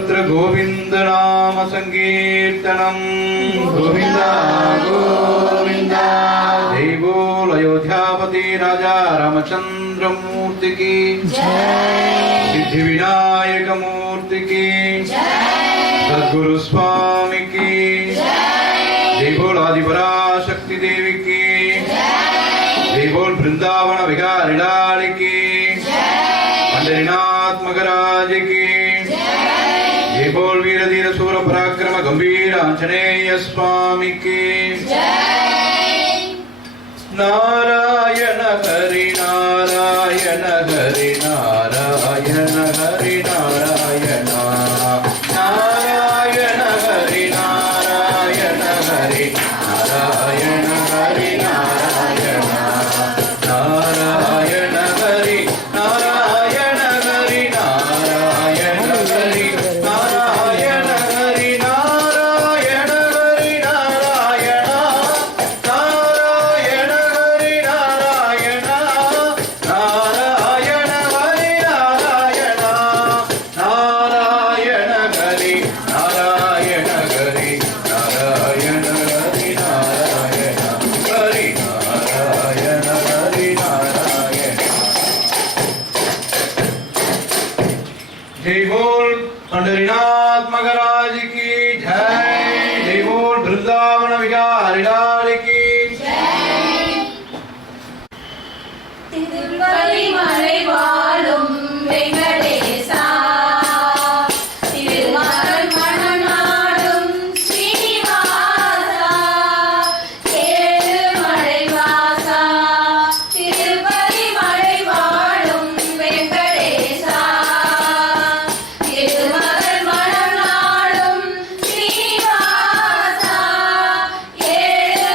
सर्वत्र गोविंद नाम संकीर्तनम गोविंदा गोविंदा। जय बोल अयोध्यापति राजा रामचंद्र मूर्ति की जय। सिद्धि विनायक मूर्ति की जय। सद्गुरु स्वामी की जय। जय बोल आदिपराशक्ति देवी की जय। जय बोल वृंदावन विहारी लाल की जय। पंढरीनाथ महाराज की जय बोल वीर धीर सूर पराक्रम गंभीर आंजनेय स्वामी की जय। नारायण हरि नारायण हरि नारायण हरि नारायण नारायण हरि नारायण हरि नारायण हरि नारायण नारायण हरि नारायण हरि नारायण हरि नारायण हरि नारायण हरि नारायण नारायण हरि नारायण नारायण हरि नारायण नारायण हरि नारायण हरि नारायण हरि नारायण हरि नारायण हरि नारायण। जय बोल पंढरीनाथ महाराज की जय। जय बोल वृंदावन विहारी लाल की जय। திருப்பதி மலை வாழும் வெங்கடேசா, திருமகள் மனம் நாடும் ஸ்ரீனிவாசா, ஏழுமலை வாசா, திருப்பதி மலை வாழும் வெங்கடேசா, திருமகள் மனம் நாடும் ஸ்ரீனிவாசா, ஏழுமலை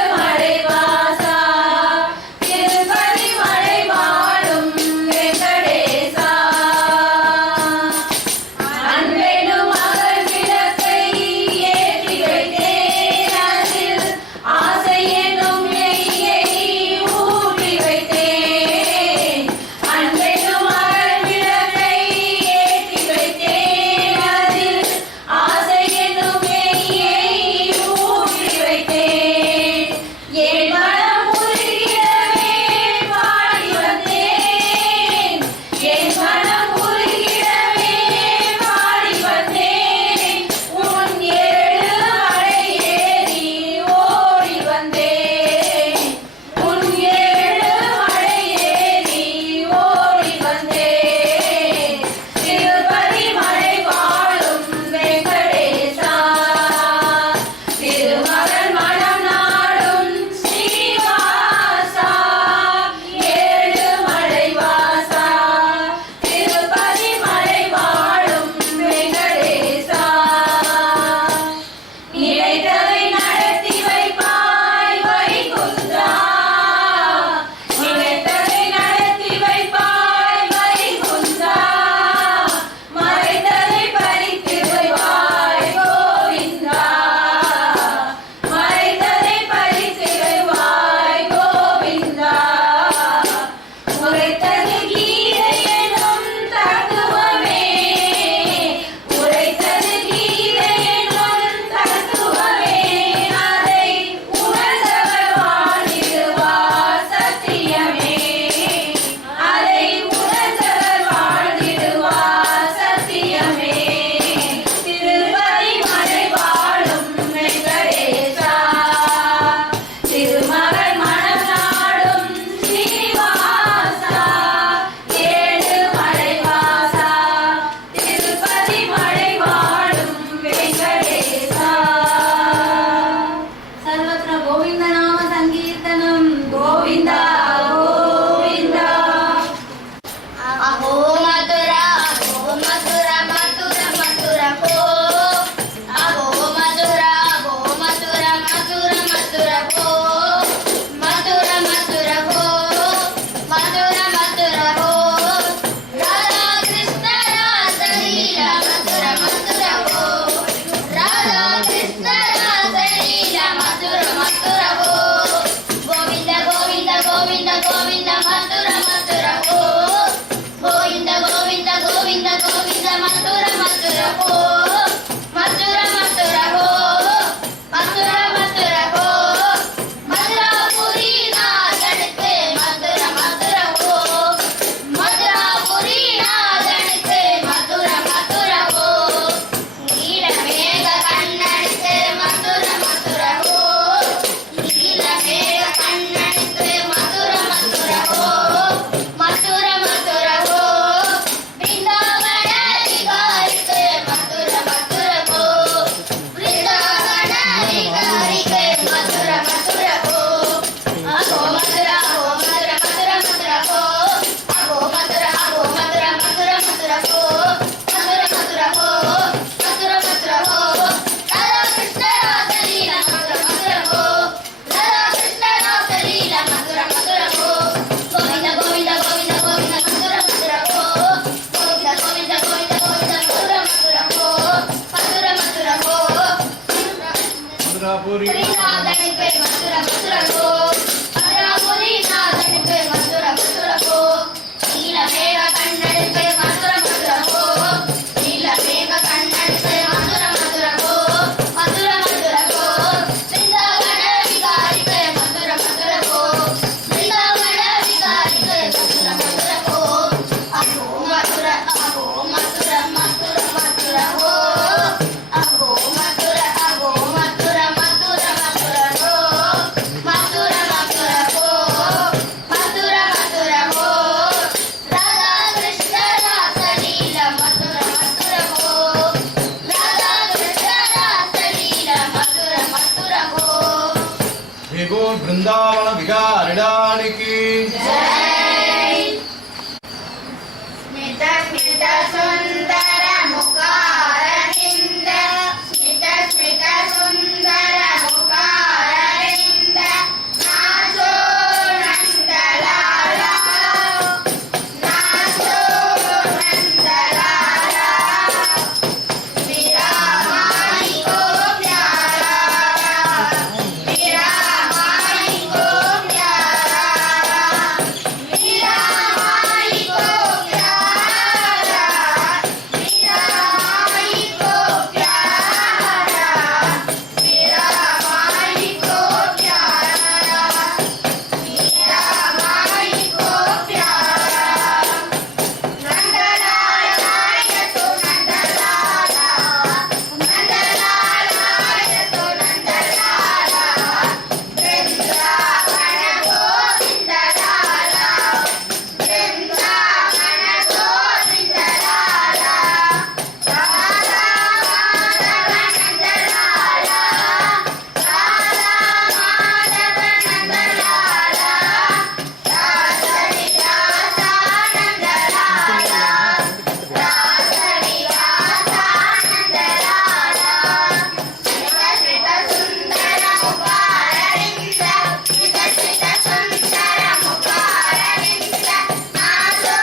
புரி புரிநாதனுக்கு மதுர மதுரகோ புரிநாதனுக்கு மதுர மதுரகோ நீலமேக கண்ணனுக்கு மதுர மதுரகோ நீலமேக கண்ணனுக்கு மதுர மதுரகோ மதுர மதுரகோ பிருந்தாவன விகாரிக்கு மதுர மதுரகோ பிருந்தாவன விகாரிக்கு மதுர மதுரகோ அகோ மதுர மதுர மதுர மதுரகோ அகோ மதுர மதுர மதுர மதுரகோ மதுர மதுரகோ மதுர மதுரகோ ராதா கிருஷ்ண ராசலீல மதுர மதுரகோ ராதா கிருஷ்ண ராசலீல மதுர மதுரகோ जय बोल वृंदावन विहारी लाल की जय स्मित स्मित सुंदर मुखारविंद स्मित स्मित सुंदर मुखारविंद नाचो नंदलाला नाचो नंदलाला मेरा माई को प्यारा मेरा माई को प्यारा मेरा माई को प्यारा मेरा माई को प्यारा मेरा माई को प्यारा मेरा माई को प्यारा नंदलालाय तो नंदलाला नंदलालाय तो नंदलाला वृंदावन गोविंदलाला वृंदावन गोविंदलाला राधा माधव नंदलाला राधा माधव नंदलाला रासलीलासा नंदलाला रासलीलासा नंदलाला स्मित स्मित सुंदर मुखारविंद स्मित स्मित सुंदर मुखारविंद नाचो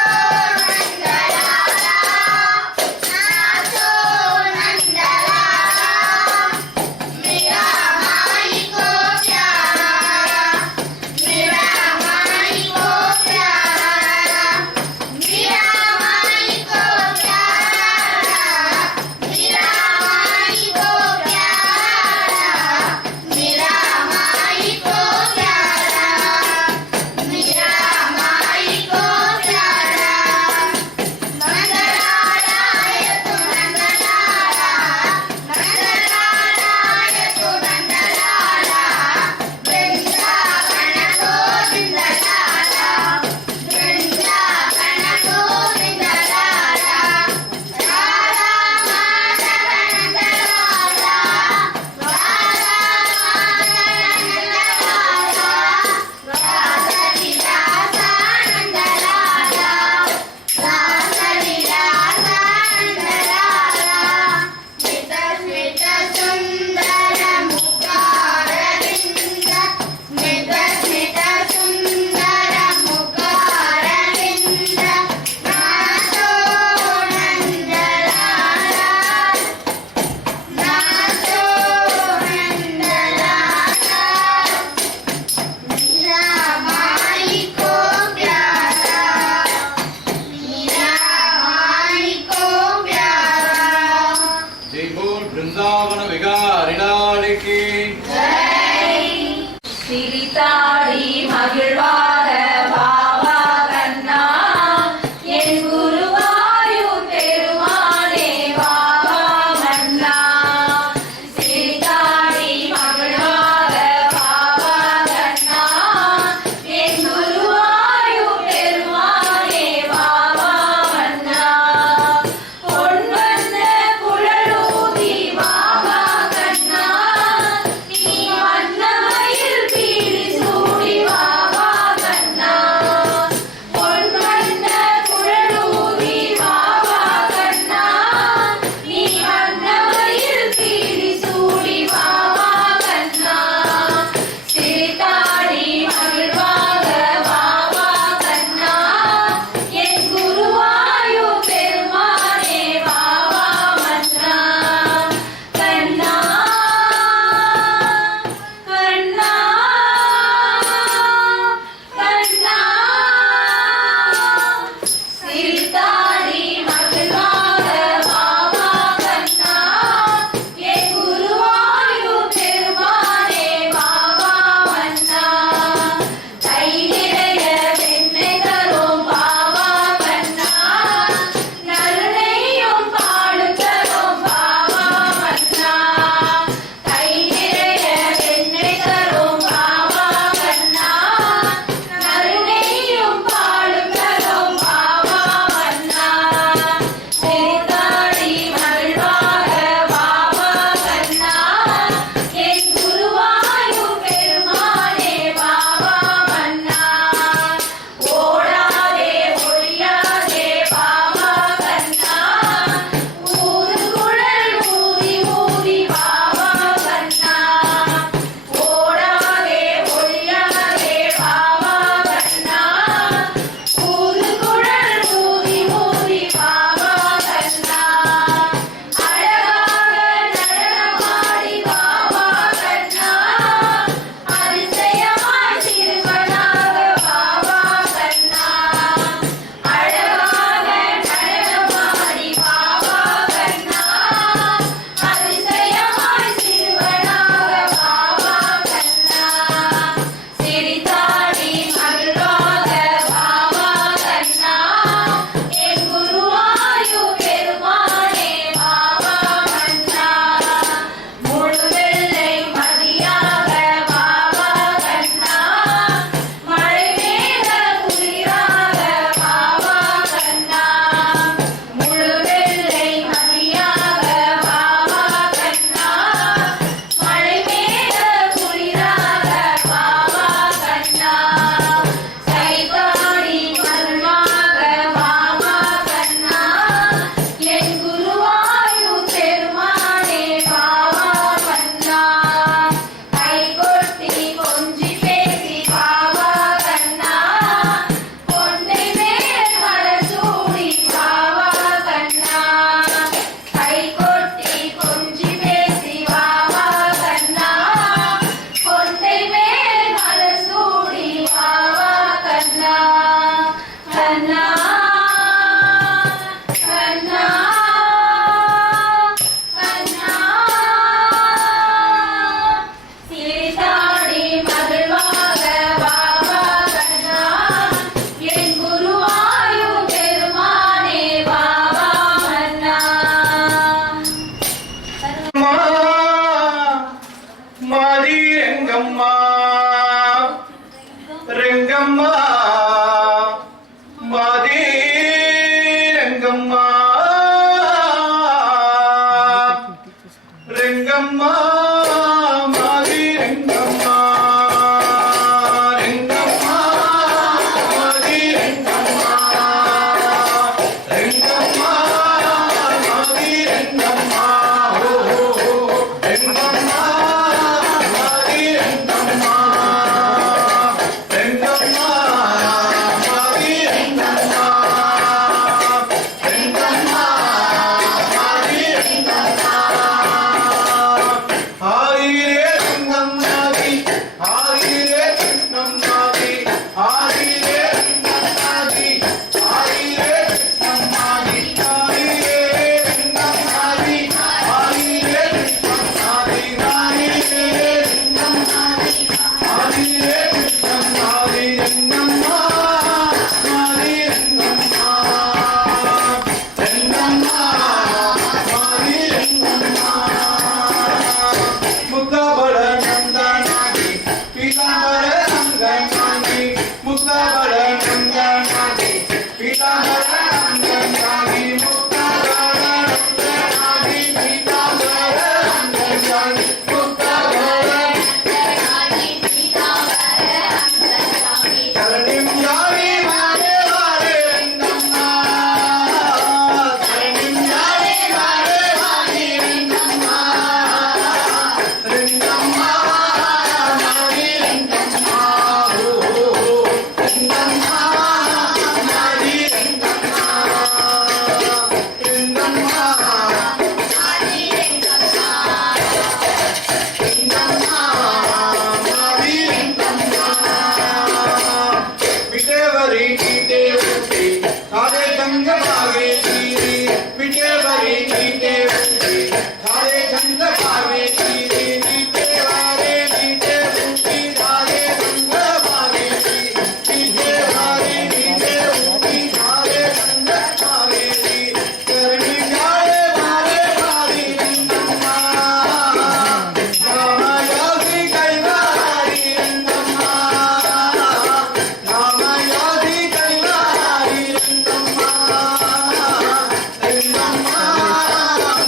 नंदलाला नाचो नंदलाला मेरा माई को प्यारा मेरा माई को प्यारा मेरा माई को प्यारा मेरा माई को प्यारा मेरा माई को प्यारा मेरा माई को प्यारा नंदलालाय तो नंदलाला नंदलालाय तो नंदलाला वृंदावन गोविंदलाला वृंदावन गोविंदलाला राधा माधव नंदलाला राधा माधव नंदलाला रासलीलासा नंदलाला रासलीलासा नंदलाला स्मित स्मित सुंदर मुखारविंद स्मित स्मित सुंदर मुखारविंद नाचो नंदलाला नाचो नंदलाला मेरा माई को प्यारा मेरा माई को प्यारा जय बोल वृंदावन विहारी लाल की சிரித்தாடி மகிழ்வாத பாபா கண்ணா என் குருவாயூர் பெருமானே பாபா மன்னா சிரித்தாடி மகிழ்வாத பாபா கண்ணா என் குருவாயூர் பெருமானே பாபா மன்னா பொன் வந்த குழலூதி பாபா கண்ணா ரங்கம்மா ரங்கம்மா மாதே ரங்கம்மா ரங்கம்மா மாதே ரங்கம்மா ரங்கம்மா மாதே ரங்கம்மா ரங்கம்மா மாதே ரங்கம்மா ஓ ரங்கம்மா மாதே ரங்கம்மா ரங்கம்மா மாதே ரங்கம்மா ரங்கம்மா மாதே ரங்கம்மா ஆயிரே ரங்கம்மாதி ஆயிரே ரங்கம்மாதி ஆயிரே ரங்கம்மாதி ஆயிரே ரங்கம்மாதி ஆயிரே ரங்கம்மாதி ஆயிரே ரங்கம்மாதி ஆயிரே ரங்கம்மாதி ஆயிரே ரங்கம்மாதி ரங்கம்மா மாதி ரங்கம்மா ரங்கம்மா மாதி ரங்கம்மா முக்தாபல நந்தனாகி பீதாம்பர நந்தனாகி முக்தாபல நந்தனாகி பீதாம்பர நந்தனாகி முக்தாபல நந்தனாகி பீதாம்பர நந்தனாகி முக்தாபல கரணிம் யாரே மாரே வாரே ரங்கம்மா கரணிம் யாரே மாரே வாரே ரங்கம்மா ரங்கம்மா மாரி ரங்கம்மா ஓ ரங்கம்மா மாரி ரங்கம்மா ரங்கம்மா மாரி ரங்கம்மா ரங்கம்மா மாரி ரங்கம்மா விஜயவரி தேவதி சாரே கங்கமாவே தீரி விஜயவரி தேவதி சாரே கங்கமாவே தீரி விஜயவாரே விஜயவதி சாரே கங்கமாவே தீரி விஜயவாரே விஜயவதி சாரே கங்கமாவே தீரி கருணி யாரே மாரே மாரி ரங்கம்மா ராமயாதி கைலாரி ரங்கம்மா ராமயாதி கைலாரி ரங்கம்மா ரங்கம்மா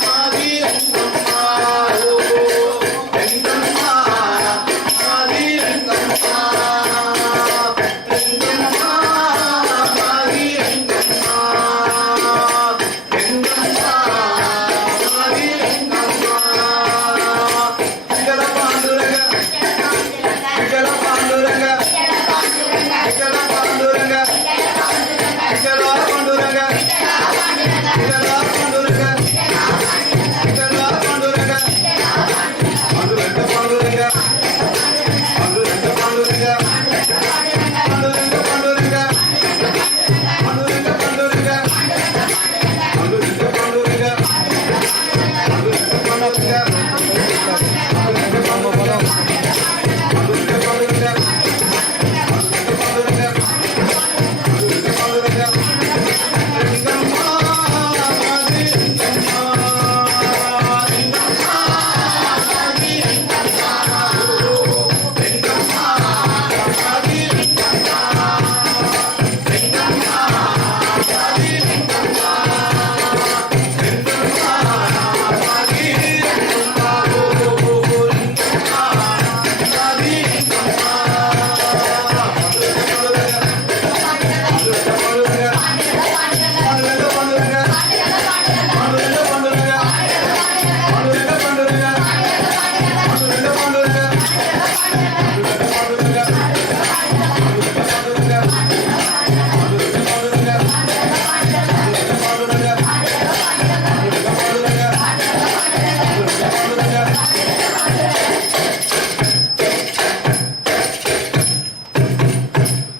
மாரி ரங்கம்மா ஓ ரங்கம்மா மாரி ரங்கம்மா ரங்கம்மா மாரி ரங்கம்மா ரங்கம்மா மாரி ரங்கம்மா விஜல பாண்டுரங்க விஜல பாண்டுரங்க விஜல பாண்டுரங்க விஜல பாண்டுரங்க விஜல பாண்டுரங்க விஜல பாண்டுரங்க பாண்டுரங்க பாண்டுரங்க பாண்டுரங்க பாண்டுரங்க பாண்டுரங்க பாண்டுரங்க பாண்டுரங்க பாண்டுரங்க பாண்டுரங்க பாண்டுரங்க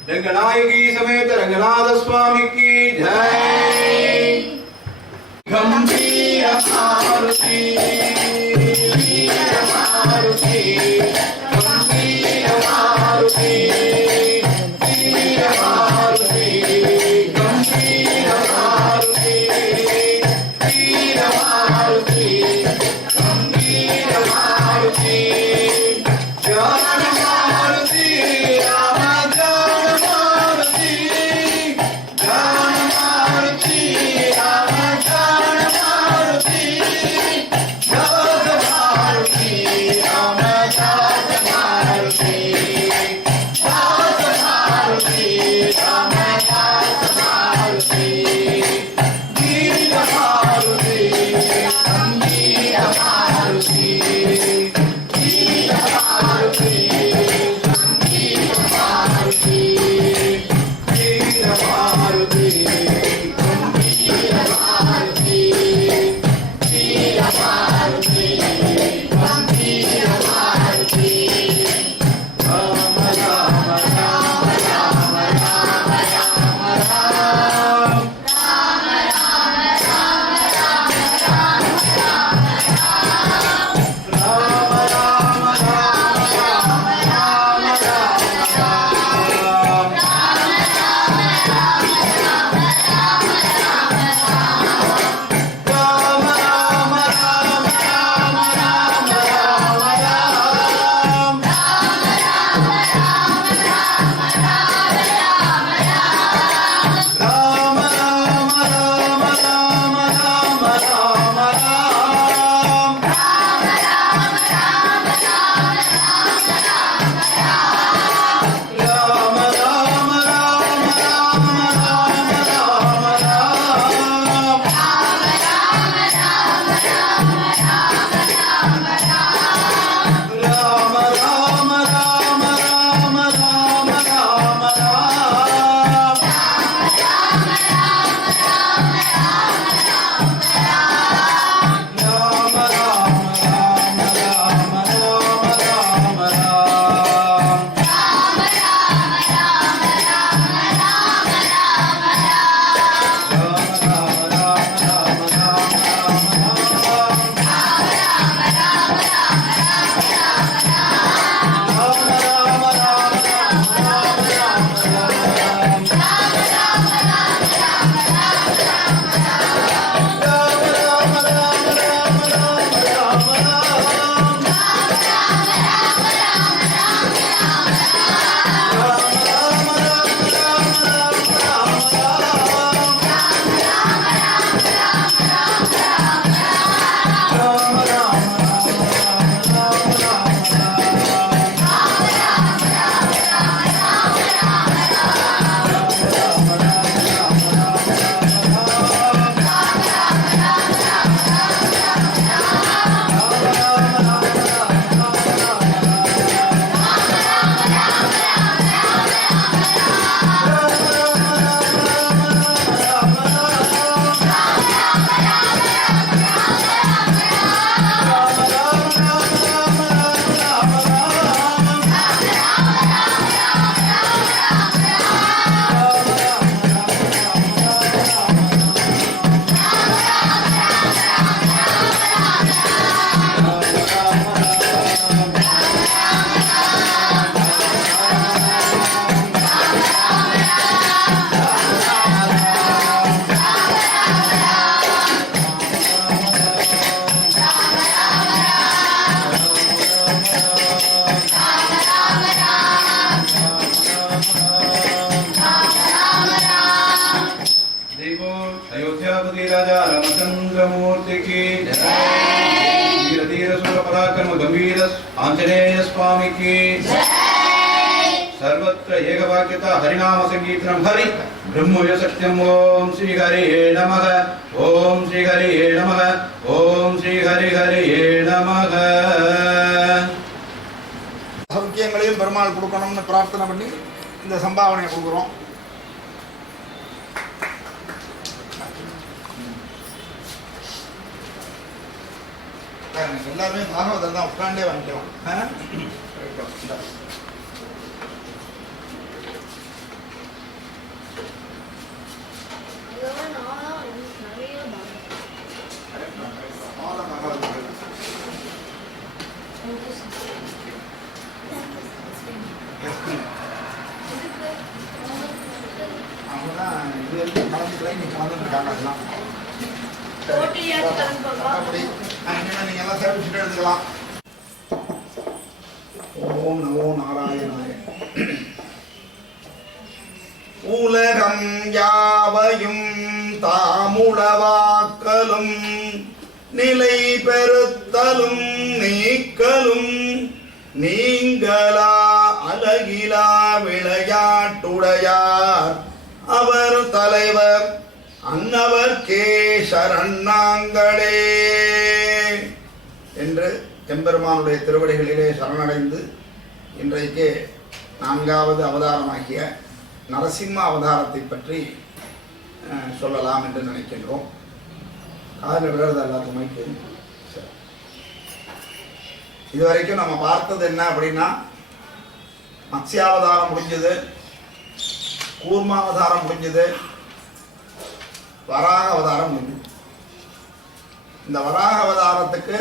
रंगनायकी समेत रंगनाथ स्वामी की जय। गंभीर मारुति वीर मारुति गंभीर मारुति वीर मारुति गंभीर मारुति वीर मारुति गंभीर मारुति ज्ञान अयोध्यापति राजा रामचंद्र मूर्ति की जय। धीर धीर सुर पराक्रम गंभीर आंजनेय स्वामी की सर्वत्र एकवाक्यता हरिनाम संकीर्तनम हरि ब्रह्मोय सत्यम। ओम श्री हरिये नमः। ओम श्री हरिये नमः। ओम श्री हरि हरिये नमः। சௌக்கியங்களையும் பெருமாள் கொடுக்கணும்னு பிரார்த்தனை பண்ணி இந்த சம்பாவனையை கொடுக்குறோம். எல்லாருமே பாகவதம் தான் உட்காண்டே வாங்கிக்கலாம். ஓம் நமோ நாராயணாய. உலகம் யாவையும் தாமுளவாக்கலும் நிலை பெறுத்தலும் நீக்கலும் நீங்களா அழகிலா விளையாட்டுடையார் அவர் தலைவர் அன்னவர் கே சரணாங்களே என்று எம்பெருமானுடைய திருவடிகளிலே சரணடைந்து இன்றைக்கு 4வது அவதாரமாகிய நரசிம்ம அவதாரத்தை பற்றி சொல்லலாம் என்று நினைக்கின்றோம். காதில் விழுறது எல்லாத்துக்குமே இதுவரைக்கும் நம்ம பார்த்தது என்ன அப்படின்னா, மத்ஸ்யாவதாரம் முடிஞ்சது, கூர்மாவதாரம் முடிஞ்சது, வராக அவதாரம் முடிஞ்சது. இந்த வராக அவதாரத்துக்கு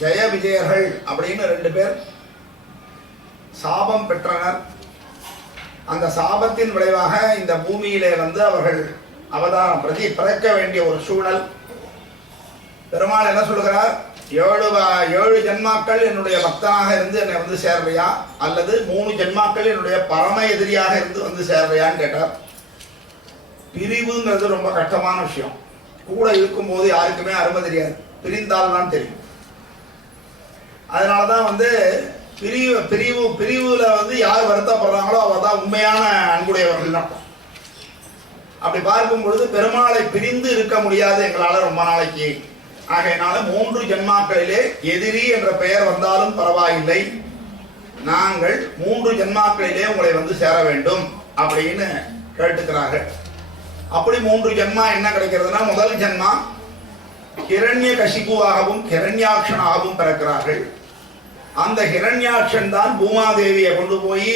ஜெய விஜயர்கள் அப்படின்னு 2 பேர் சாபம் பெற்றனர். அந்த சாபத்தின் விளைவாக இந்த பூமியிலே வந்து அவர்கள் அவதாரம் பிறக்க வேண்டிய ஒரு சூழல். பெருமாள் என்ன சொல்கிறார், 7 ஜென்மாக்கள் என்னுடைய பக்தனாக இருந்து என்னை வந்து சேர்வையா, அல்லது 3 ஜென்மாக்கள் என்னுடைய பரம எதிரியாக இருந்து வந்து சேர்வையான்னு கேட்டார். பிரிவுங்கிறது ரொம்ப கஷ்டமான விஷயம். கூட இருக்கும்போது யாருக்குமே அருமை தெரியாது, பிரிந்தால்தான் தெரியும். அதனாலதான் வந்து பிரிவுல வந்து யார் வருத்தப்படுறாங்களோ அவ தான் உண்மையான அன்புடையவர்கள். அப்படி பார்க்கும் பொழுது பெருமாளை பிரிந்து இருக்க முடியாது எங்களால ரொம்ப நாளைக்கு. ஆகையினால 3 ஜென்மாக்களிலே எதிரி என்ற பெயர் வந்தாலும் பரவாயில்லை, நாங்கள் 3 ஜென்மாக்களிலே உங்களை வந்து சேர வேண்டும் அப்படின்னு கேட்டுக்கிறார்கள். அப்படி 3 ஜென்மா என்ன கிடைக்கிறதுனா, முதல் ஜென்மா ஹிரண்ய கசிபுவாகவும் ஹிரண்யாட்சனாகவும் பிறக்கிறார்கள். அந்த ஹிரண்யாட்சன் தான் பூமாதேவியை கொண்டு போய்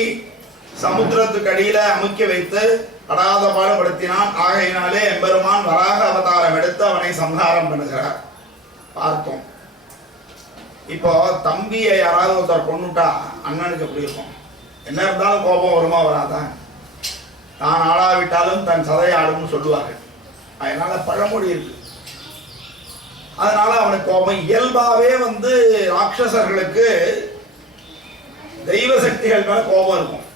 சமுத்திரத்துக்கு அடியில அமுக்கி வைத்து படாத பாடுபடுத்தினான். ஆகையினாலே எம்பெருமான் வராக அவதாரம் எடுத்து அவனை சம்ஹாரம் பண்ணுகிறார். பார்த்தோம். இப்போ தம்பியை யாராவது ஒருத்தர் கொண்டுட்டா அண்ணனுக்கு எப்படி இருக்கும்? என்ன இருந்தாலும் கோபம் வருமா வராதான்? தான் ஆளாவிட்டாலும் தன் சதை ஆடும்னு சொல்லுவார்கள். அதனால பழமொழி இருக்கு. அதனால அவனுக்கு கோபம் இயல்பாவே வந்து ராட்சசர்களுக்கு தெய்வ சக்திகள் மேல கோபம் இருக்கும்.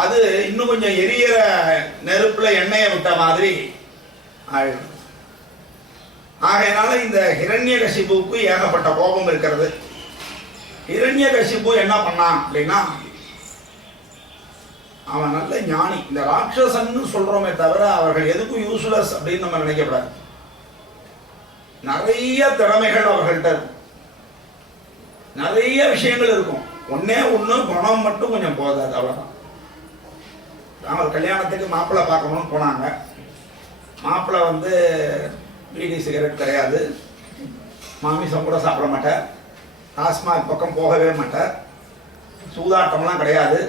அது இன்னும் கொஞ்சம் எரியற நெருப்புல எண்ணெயை விட்ட மாதிரி ஆயிடும். ஆகையினால இந்த ஹிரண்யகசிபுவுக்கு ஏகப்பட்ட கோபம் இருக்கிறது. ஹிரண்யகசிபு என்ன பண்ணான் அப்படின்னா, அவன் நல்ல ஞானி. இந்த ராட்சசன்னு சொல்றோமே தவிர அவர்கள் எதுக்கும் யூஸ்லெஸ் அப்படின்னு நம்ம நினைக்கப்படாது. நிறைய திறமைகள் அவர்கள்ட்ட இருக்கும், நிறைய விஷயங்கள் இருக்கும். ஒண்ணு குணம் மட்டும் கொஞ்சம் போதாது, அவ்வளவுதான். ஒரு கல்யாணத்துக்கு மாப்பிள்ளை பார்க்கணும்னு போனாங்க. மாப்பிள்ளை வந்து பீடி சிகரெட் கிடையாது, மாமிசம் கூட சாப்பிட மாட்டார், டாஸ்மாக் பக்கம் போகவே மாட்டார், சூதாட்டம்லாம் கிடையாது,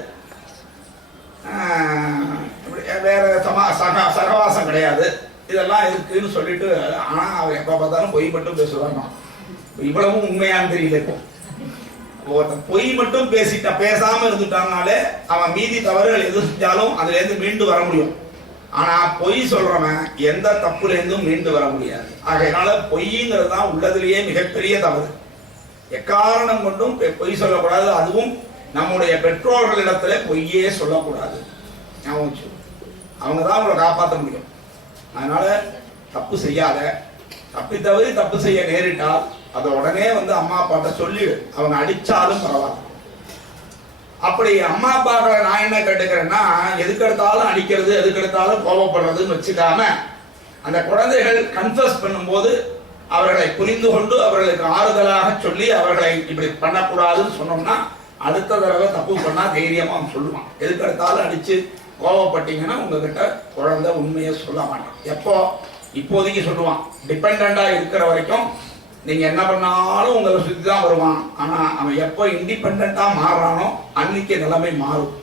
வேற சகவாசம் கிடையாது, இதெல்லாம் இருக்குன்னு சொல்லிட்டு. ஆனா அவர் எப்ப பார்த்தாலும் பொய் மட்டும் பேசுவாங்க. இவ்வளவும் உண்மையான்னு தெரியல. இப்போ ஒருத்தன் பொய் மட்டும் பேசாம இருந்துட்டாங்கனாலே அவன் மீதி தவறுகள் எது செஞ்சாலும் அதுல இருந்து மீண்டு வர முடியும். ஆனா பொய் சொல்றவன் எந்த தப்புல இருந்தும் மீண்டு வர முடியாது. ஆகையினால பொய்ங்கிறது தான் உள்ளதிலேயே மிகப்பெரிய தவறு. எக்காரணம் கொண்டும் பொய் சொல்லக்கூடாது. அதுவும் நம்முடைய பெற்றோர்களிடத்துல பொய்யே சொல்லக்கூடாது. அவங்க தான் உங்களை காப்பாற்ற முடியும். அதனால தப்பு செய்யாத. தப்பி தவறி தப்பு செய்ய நேரிட்டால் அதை உடனே வந்து அம்மா அப்பாட்ட சொல்லிடு. அவங்க அடிச்சாலும் பரவாயில்ல. அப்படி அம்மா அப்பாக்களை நான் என்ன கேட்டுக்கிறேன்னா, எதுக்கெடுத்தாலும் அடிக்கிறது, எதுக்கெடுத்தாலும் கோபப்படுறதுன்னு வச்சுக்காம, அந்த குழந்தைகள் கன்ஃபஸ் பண்ணும்போது அவர்களை புரிந்து கொண்டு அவர்களுக்கு ஆறுதலாக சொல்லி அவர்களை இப்படி பண்ணக்கூடாதுன்னு சொன்னோம்னா, அடுத்த தடவை தப்பு பண்ணா தைரியமா அவன் சொல்லுவான். எதுக்கெடுத்தாலும் அடிச்சு கோபப்பட்டீங்கன்னா உங்ககிட்ட குழந்தை உண்மையை சொல்ல மாட்டான். எப்போ? இப்போதைக்கு சொல்லுவான். டிபெண்டா இருக்கிற வரைக்கும் நீங்க என்ன பண்ணாலும் உங்களை சுத்தி தான் வருவான். ஆனா அவன் எப்போ இண்டிபெண்டா மாறுறானோ அன்னைக்கு நிலைமை மாறும்.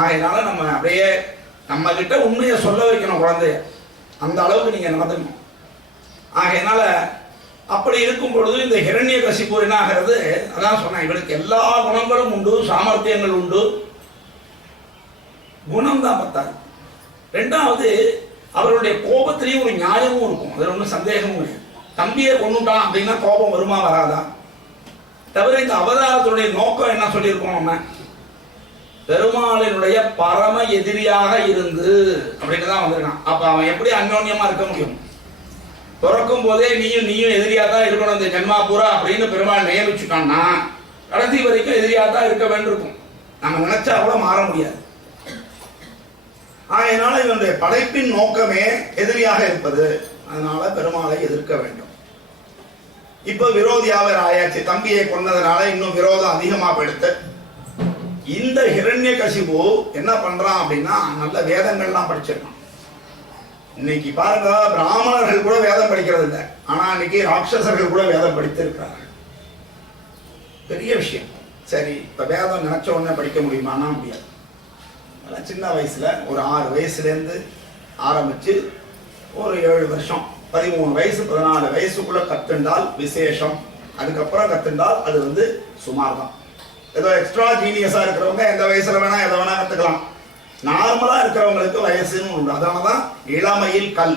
அதனால நம்ம அப்படியே நம்ம கிட்ட உண்மையை சொல்ல வைக்கணும் குழந்தைய. அந்த அளவுக்கு நீங்க நடந்துக்கணும். ஆகையினால அப்படி இருக்கும் பொழுது இந்த ஹிரண்யகசிபு என்ன ஆகிறது, அதான் சொன்னேன், இவனுக்கு எல்லா குணங்களும் உண்டு, சாமர்த்தியங்கள் உண்டு, குணம் தான் பத்தாது. ரெண்டாவது அவர்களுடைய கோபத்திலேயே ஒரு நியாயமும் இருக்கும். அதுல ஒன்றும் சந்தேகமும் இல்லை. தம்பியை கொண்டுட்டான் அப்படின்னா கோபம் வருமா வராதா? தவிர இந்த அவதாரத்துடைய நோக்கம் என்ன சொல்லியிருக்கோம் நம்ம, பெருமாளினுடைய பரம எதிரியாக இருந்து அப்படின்னு தான் வந்திருக்கான். அப்ப அவன் எப்படி அந்யோன்யமா இருக்க முடியும்? பிறக்கும் போதே நீயும் எதிரியா தான் இருக்கணும் இந்த ஜென்மா பூரா அப்படின்னு பெருமாள் நியமிச்சுட்டான்னா கடைசி வரைக்கும் எதிரியா தான் இருக்க வேண்டியிருக்கும். நம்ம நினைச்சா கூட மாற முடியாது. அதனால இவனுடைய படைப்பின் நோக்கமே எதிரியாக இருப்பது. அதனால பெருமாளை எதிர்க்க வேண்டும். இப்ப விரோதியாவே ஆயாச்சு. தம்பியை கொன்னதுனால இன்னும் விரோதம் அதிகமா போயிடுத்து. இந்த ஹிரண்யகசிபு என்ன பண்றான் அப்படின்னா நல்ல வேதங்கள்லாம் படிச்சிருக்கான். இன்னைக்கு பாருங்க, பிராமணர்கள் கூட வேதம் படிக்கிறது இல்லை, ஆனா இன்னைக்கு ராட்சசர்கள் கூட வேதம் படித்திருக்கிறார்கள். பெரிய விஷயம். சரி, இப்ப வேதம் நினைச்ச உடனே படிக்க முடியுமானா முடியாது. சின்ன வயசுல ஒரு 6 வயசுலேருந்து ஆரம்பிச்சு ஒரு 7 வருஷம் 13 வயசு 14 வயசுக்குள்ள கத்துண்டால் விசேஷம். அதுக்கப்புறம் கத்துண்டால் அது வந்து சுமார் தான். ஏதோ எக்ஸ்ட்ரா ஜீனியஸா இருக்கிறவங்க எந்த வயசுல வேணா எதை வேணா கத்துக்கலாம். நார்மலா இருக்கிறவங்களுக்கு வயசுன்னு உண்டு. அதனாலதான் இளமையில் கல்.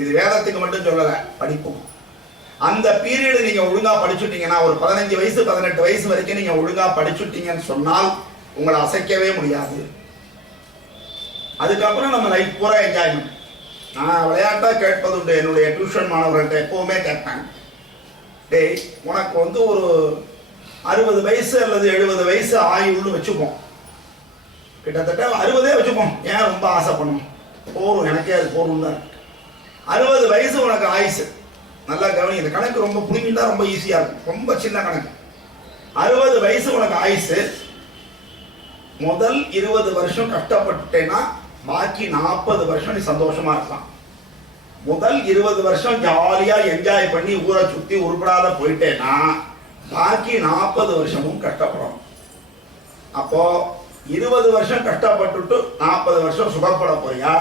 இது வேதத்துக்கு மட்டும் சொல்லல, படிப்பும். அந்த பீரியடு நீங்க ஒழுங்கா படிச்சுட்டீங்கன்னா, ஒரு 15 வயசு 18 வயசு வரைக்கும் நீங்க ஒழுங்கா படிச்சுட்டீங்கன்னு சொன்னால் உங்களை அசைக்கவே முடியாது. அதுக்கப்புறம் நம்ம லைஃப் பூரா என்ஜாய்மெண்ட். நான் விளையாட்டா கேட்பது உண்டு, என்னுடைய டியூஷன் மாணவர்கள்ட்ட எப்பவுமே கேட்பேன், டேய் உனக்கு வந்து ஒரு 60 வயசு அல்லது 70 வயசு ஆயுள்னு வச்சுப்போம், கிட்டத்தட்ட 60 வச்சுப்போம், ஏன் ரொம்ப ஆசைப்படணும், போரும் எனக்கே அது போரும் தான். 60 வயசு உனக்கு ஆயுசு. நல்லா கவனி, இந்த கணக்கு ரொம்ப புரிஞ்சுட்டா ரொம்ப ஈஸியா இருக்கும், ரொம்ப சின்ன கணக்கு. 60 வயசு உனக்கு ஆயுசு. முதல் 20 வருஷம் கஷ்டப்பட்டேன்னா பாக்கி 40 வருஷம் நீ சந்தோஷமா இருக்கலாம். முதல் 20 வருஷம் ஜாலியா என்ஜாய் பண்ணி ஊரை சுத்தி உருப்படாத போயிட்டேன்னா பாக்கி 40 வருஷமும் கஷ்டப்படணும். அப்போ 20 வருஷம் கஷ்டப்பட்டுட்டு 40 வருஷம் சுகப்பட போறியா,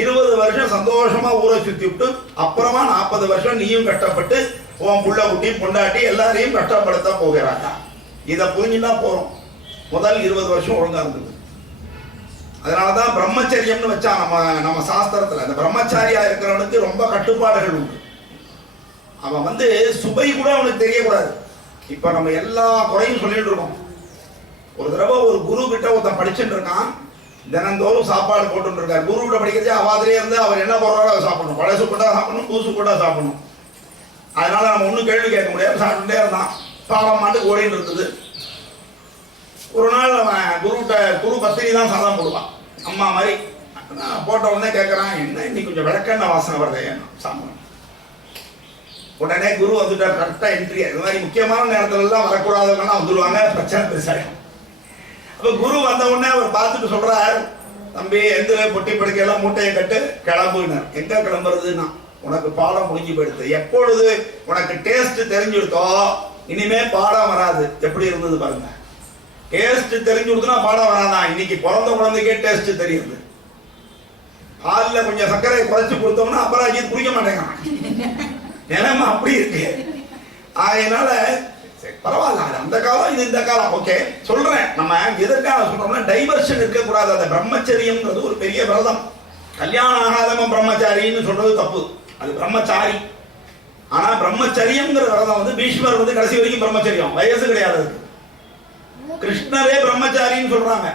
20 வருஷம் சந்தோஷமா ஊரை சுத்தி விட்டு அப்புறமா 40 வருஷம் நீயும் கஷ்டப்பட்டு உன் புள்ள குட்டி பொண்டாட்டி எல்லாரையும் கஷ்டப்படுத்த போகிறாங்க. இதை புரிஞ்சுன்னா போறோம். முதல் 20 வருஷம் ஒழுங்கா இருந்தது. அதனாலதான் பிரம்மச்சரியம்னு வச்சா நம்ம சாஸ்திரத்துல. அந்த பிரம்மச்சாரியா இருக்கிறவனுக்கு ரொம்ப கட்டுப்பாடுகள் உண்டு. அவன் வந்து சுபை கூட அவனுக்கு தெரியக்கூடாது. இப்ப நம்ம எல்லா குறையும் சொல்லிட்டு இருக்கோம். ஒரு தடவை ஒரு குரு கிட்ட ஒருத்தன் படிச்சுட்டு இருக்கான், தினந்தோறும் சாப்பாடு போட்டு இருக்காரு. குரு கிட்ட படிக்கிறதே அவாதிலே இருந்து அவர் என்ன போடுறாரோ அதை சாப்பிடணும். பழசு போட்டா சாப்பிடணும், புதுசு போட்டா சாப்பிடணும். அதனால நம்ம ஒன்றும் கேள்வி கேட்க முடியாது, சாப்பிட்டுட்டே இருந்தான். பாவம் மாட்டு ஓடின்னு இருந்தது. ஒரு நாள் அவன் குரு பத்திரி தான் சாதம் போடுவான், அம்மா மாதிரி. போட்ட உடனே கேட்கறான், என்ன இன்னைக்கு கொஞ்சம் விளக்கெண்ண வாசனை வருது சாப்பிடணும். உடனே குரு வந்துட்டார், கரெக்டா என்ட்ரி. இது மாதிரி முக்கியமான நேரத்துல எல்லாம் வரக்கூடாதவங்க வந்துடுவாங்க, பிரச்சனை பெருசாகும். அப்ப குரு வந்த உடனே அவர் பார்த்துட்டு சொல்றார், தம்பி எந்திர பொட்டி படுக்கையெல்லாம் மூட்டையை கட்டு கிளம்புனார். எங்க கிளம்புறதுன்னா, உனக்கு பாடம் முடிஞ்சு போயிடுது. எப்பொழுது உனக்கு டேஸ்ட் தெரிஞ்சுடுத்தோ இனிமே பாடம் வராது. எப்படி இருந்தது பாருங்க. டேஸ்ட் தெரிஞ்சு கொடுத்தா பாடம் வராதான். இன்னைக்கு பிறந்த குழந்தைக்கே டேஸ்ட் தெரியுது. பாலில் கொஞ்சம் சர்க்கரை குறைச்சு கொடுத்தோம்னா அப்புறம் அஜித் குடிக்க மாட்டேங்கிறான். நிலைமை அப்படி இருக்கு. அதனால பரவாயில்ல, அந்த காலம் இது இந்த காலம். ஓகே சொல்றேன். நம்ம எதற்காக சொல்றோம்னா டைவர்ஷன் இருக்கக்கூடாது. அந்த பிரம்மச்சரியம்ங்கிறது ஒரு பெரிய விரதம். கல்யாணம் ஆகாதவன் பிரம்மச்சாரின்னு சொல்றது தப்பு, அது பிரம்மச்சாரி. ஆனா பிரம்மச்சரியம்ங்கிற விரதம் வந்து பீஷ்மர் வந்து கடைசி வரைக்கும் பிரம்மச்சரியம், வயசு கிடையாது. கிருஷ்ணரே பிரம்மச்சாரின்னு சொல்றாங்க.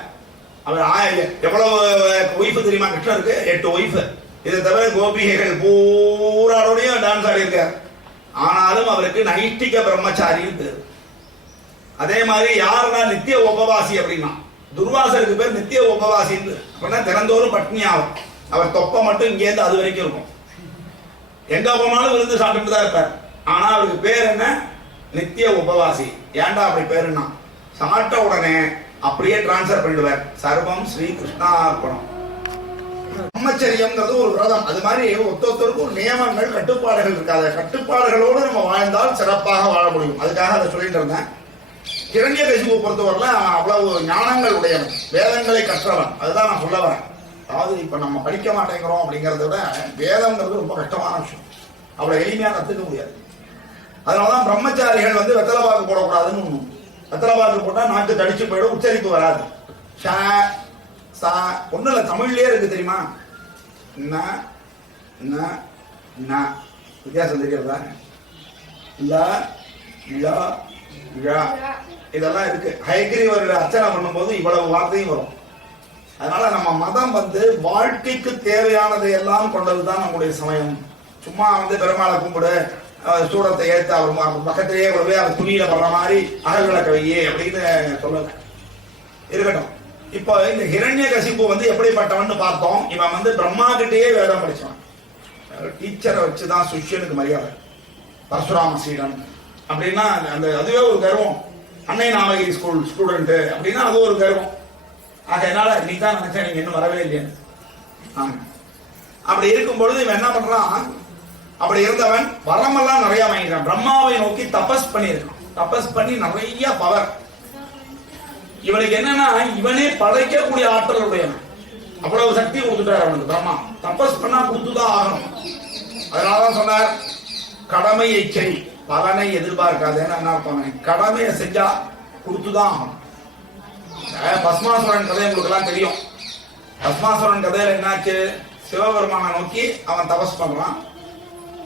அவர் எவ்வளவு ஒய்ஃபு தெரியுமா கிருஷ்ணருக்கு? 8 ஒய்ஃபு. இதை தவிர கோபிகைகள் பூராடோடையும் டான்ஸ் ஆடி இருக்கார். ஆனாலும் அவருக்கு நைஷ்டிக பிரம்மச்சாரின்னு பேர். அதே மாதிரி யாருன்னா நித்திய உபவாசி அப்படின்னா, துர்வாசருக்கு பேர் நித்திய உபவாசின்னு. அப்படின்னா தினந்தோறும் பட்னியாகும். அவர் தொப்பை மட்டும் இங்கேருந்து அது வரைக்கும் இருக்கும். எங்க போனாலும் விருந்து சாப்பிட்டு தான் இருப்பார். ஆனா அவருக்கு பேர் என்ன? நித்திய உபவாசி. ஏன்டா அப்படி பேருன்னா, சாப்பிட்ட உடனே அப்படியே டிரான்ஸ்ஃபர் பண்ணிடுவார். சர்வம் ஸ்ரீ கிருஷ்ணார்ப்பணம். பிரம்மச்சரியம்ங்கிறது ஒரு விரதம். அது மாதிரி ஒருத்தருக்கும் நியமங்கள் கட்டுப்பாடுகள் இருக்காது. கட்டுப்பாடுகளோடு நம்ம வாழ்ந்தால் சிறப்பாக வாழ முடியும். அதுக்காக அதை சொல்லிட்டு இருந்தேன். ஹிரண்யகசிபு பொறுத்தவரையில அவன் அவ்வளவு ஞானங்கள் உடையவன், வேதங்களை கற்றவன். அதுதான் நான் சொல்ல வரேன். அதாவது இப்ப நம்ம படிக்க மாட்டேங்கிறோம் அப்படிங்கிறத விட வேதம்ங்கிறது ரொம்ப கஷ்டமான விஷயம். அவ்வளவு எளிமையா கத்துக்க முடியாது. அதனாலதான் பிரம்மச்சாரிகள் வந்து வெத்தலைபாக்கு போடக்கூடாதுன்னு ஒண்ணு. வெத்தலைபாக்கு போட்டா நாக்கு தடிச்சு போயிடும், உச்சரிப்பு வராது. ஒண்ணு இல்ல, தமிழ்லயே இருக்கு தெரியுமா? வித்தியாசம் தெரியறதா? இதெல்லாம் இருக்கு. ஹயக்ரீவர் அர்ச்சனை பண்ணும்போது இவ்வளவு வார்த்தையும் வரும். அதனால நம்ம மதம் வந்து வாழ்க்கைக்கு தேவையானதை எல்லாம் கொண்டதுதான் நம்முடைய சமயம். சும்மா வந்து பெருமாளை கும்பிடு, சூடத்தை ஏற்று அவர் பக்கத்திலேயே கொண்டு அவர் துணியில படுற மாதிரி அகல் விளக்கவையே அப்படின்னு சொல்லல. இருக்கட்டும். இப்போ இந்த ஹிரண்யகசிபு வந்து எப்படிப்பட்டவன் பார்த்தோம். இவன் வந்து பிரம்மா கிட்டேயே வேதம் படிச்சான். டீச்சரை வச்சுதான் சிஷ்யனுக்கு மரியாதை. பரசுராம சீடன் அப்படின்னா அந்த அதுவே ஒரு கர்வம். அன்னை நாமகிரி ஸ்கூல் ஸ்டூடெண்ட் அப்படின்னா அது ஒரு கர்வம். அதனால இன்னைக்கு தான் நினைச்சேன் நீங்க இன்னும் வரவே இல்லைன்னு. அப்படி இருக்கும் பொழுது இவன் என்ன பண்றான், அப்படி இருந்தவன் வரமெல்லாம் நிறைய வாங்கிக்கிறான். பிரம்மாவை நோக்கி தபஸ் பண்ணியிருக்கான். தபஸ் பண்ணி நிறைய பவர். இவனுக்கு என்னன்னா இவனே படைக்கக்கூடிய ஆற்றல் உடையவன். அவ்வளவு சக்தி கொடுத்துட்டார் அவனுக்கு பிரம்மா. தபஸ் பண்ணா கொடுத்துதான் ஆகணும். அதனாலதான் சொன்னார் கடமையை செய் பலனை எதிர்பார்க்காதேன்னு. என்ன அர்த்தம், கடமையை செஞ்சா கொடுத்துதான் ஆகணும். பஸ்மாசுரன் கதை உங்களுக்கு எல்லாம் தெரியும். பஸ்மாசுரன் கதையில என்னாச்சு, சிவபெருமானை நோக்கி அவன் தபஸ் பண்றான்.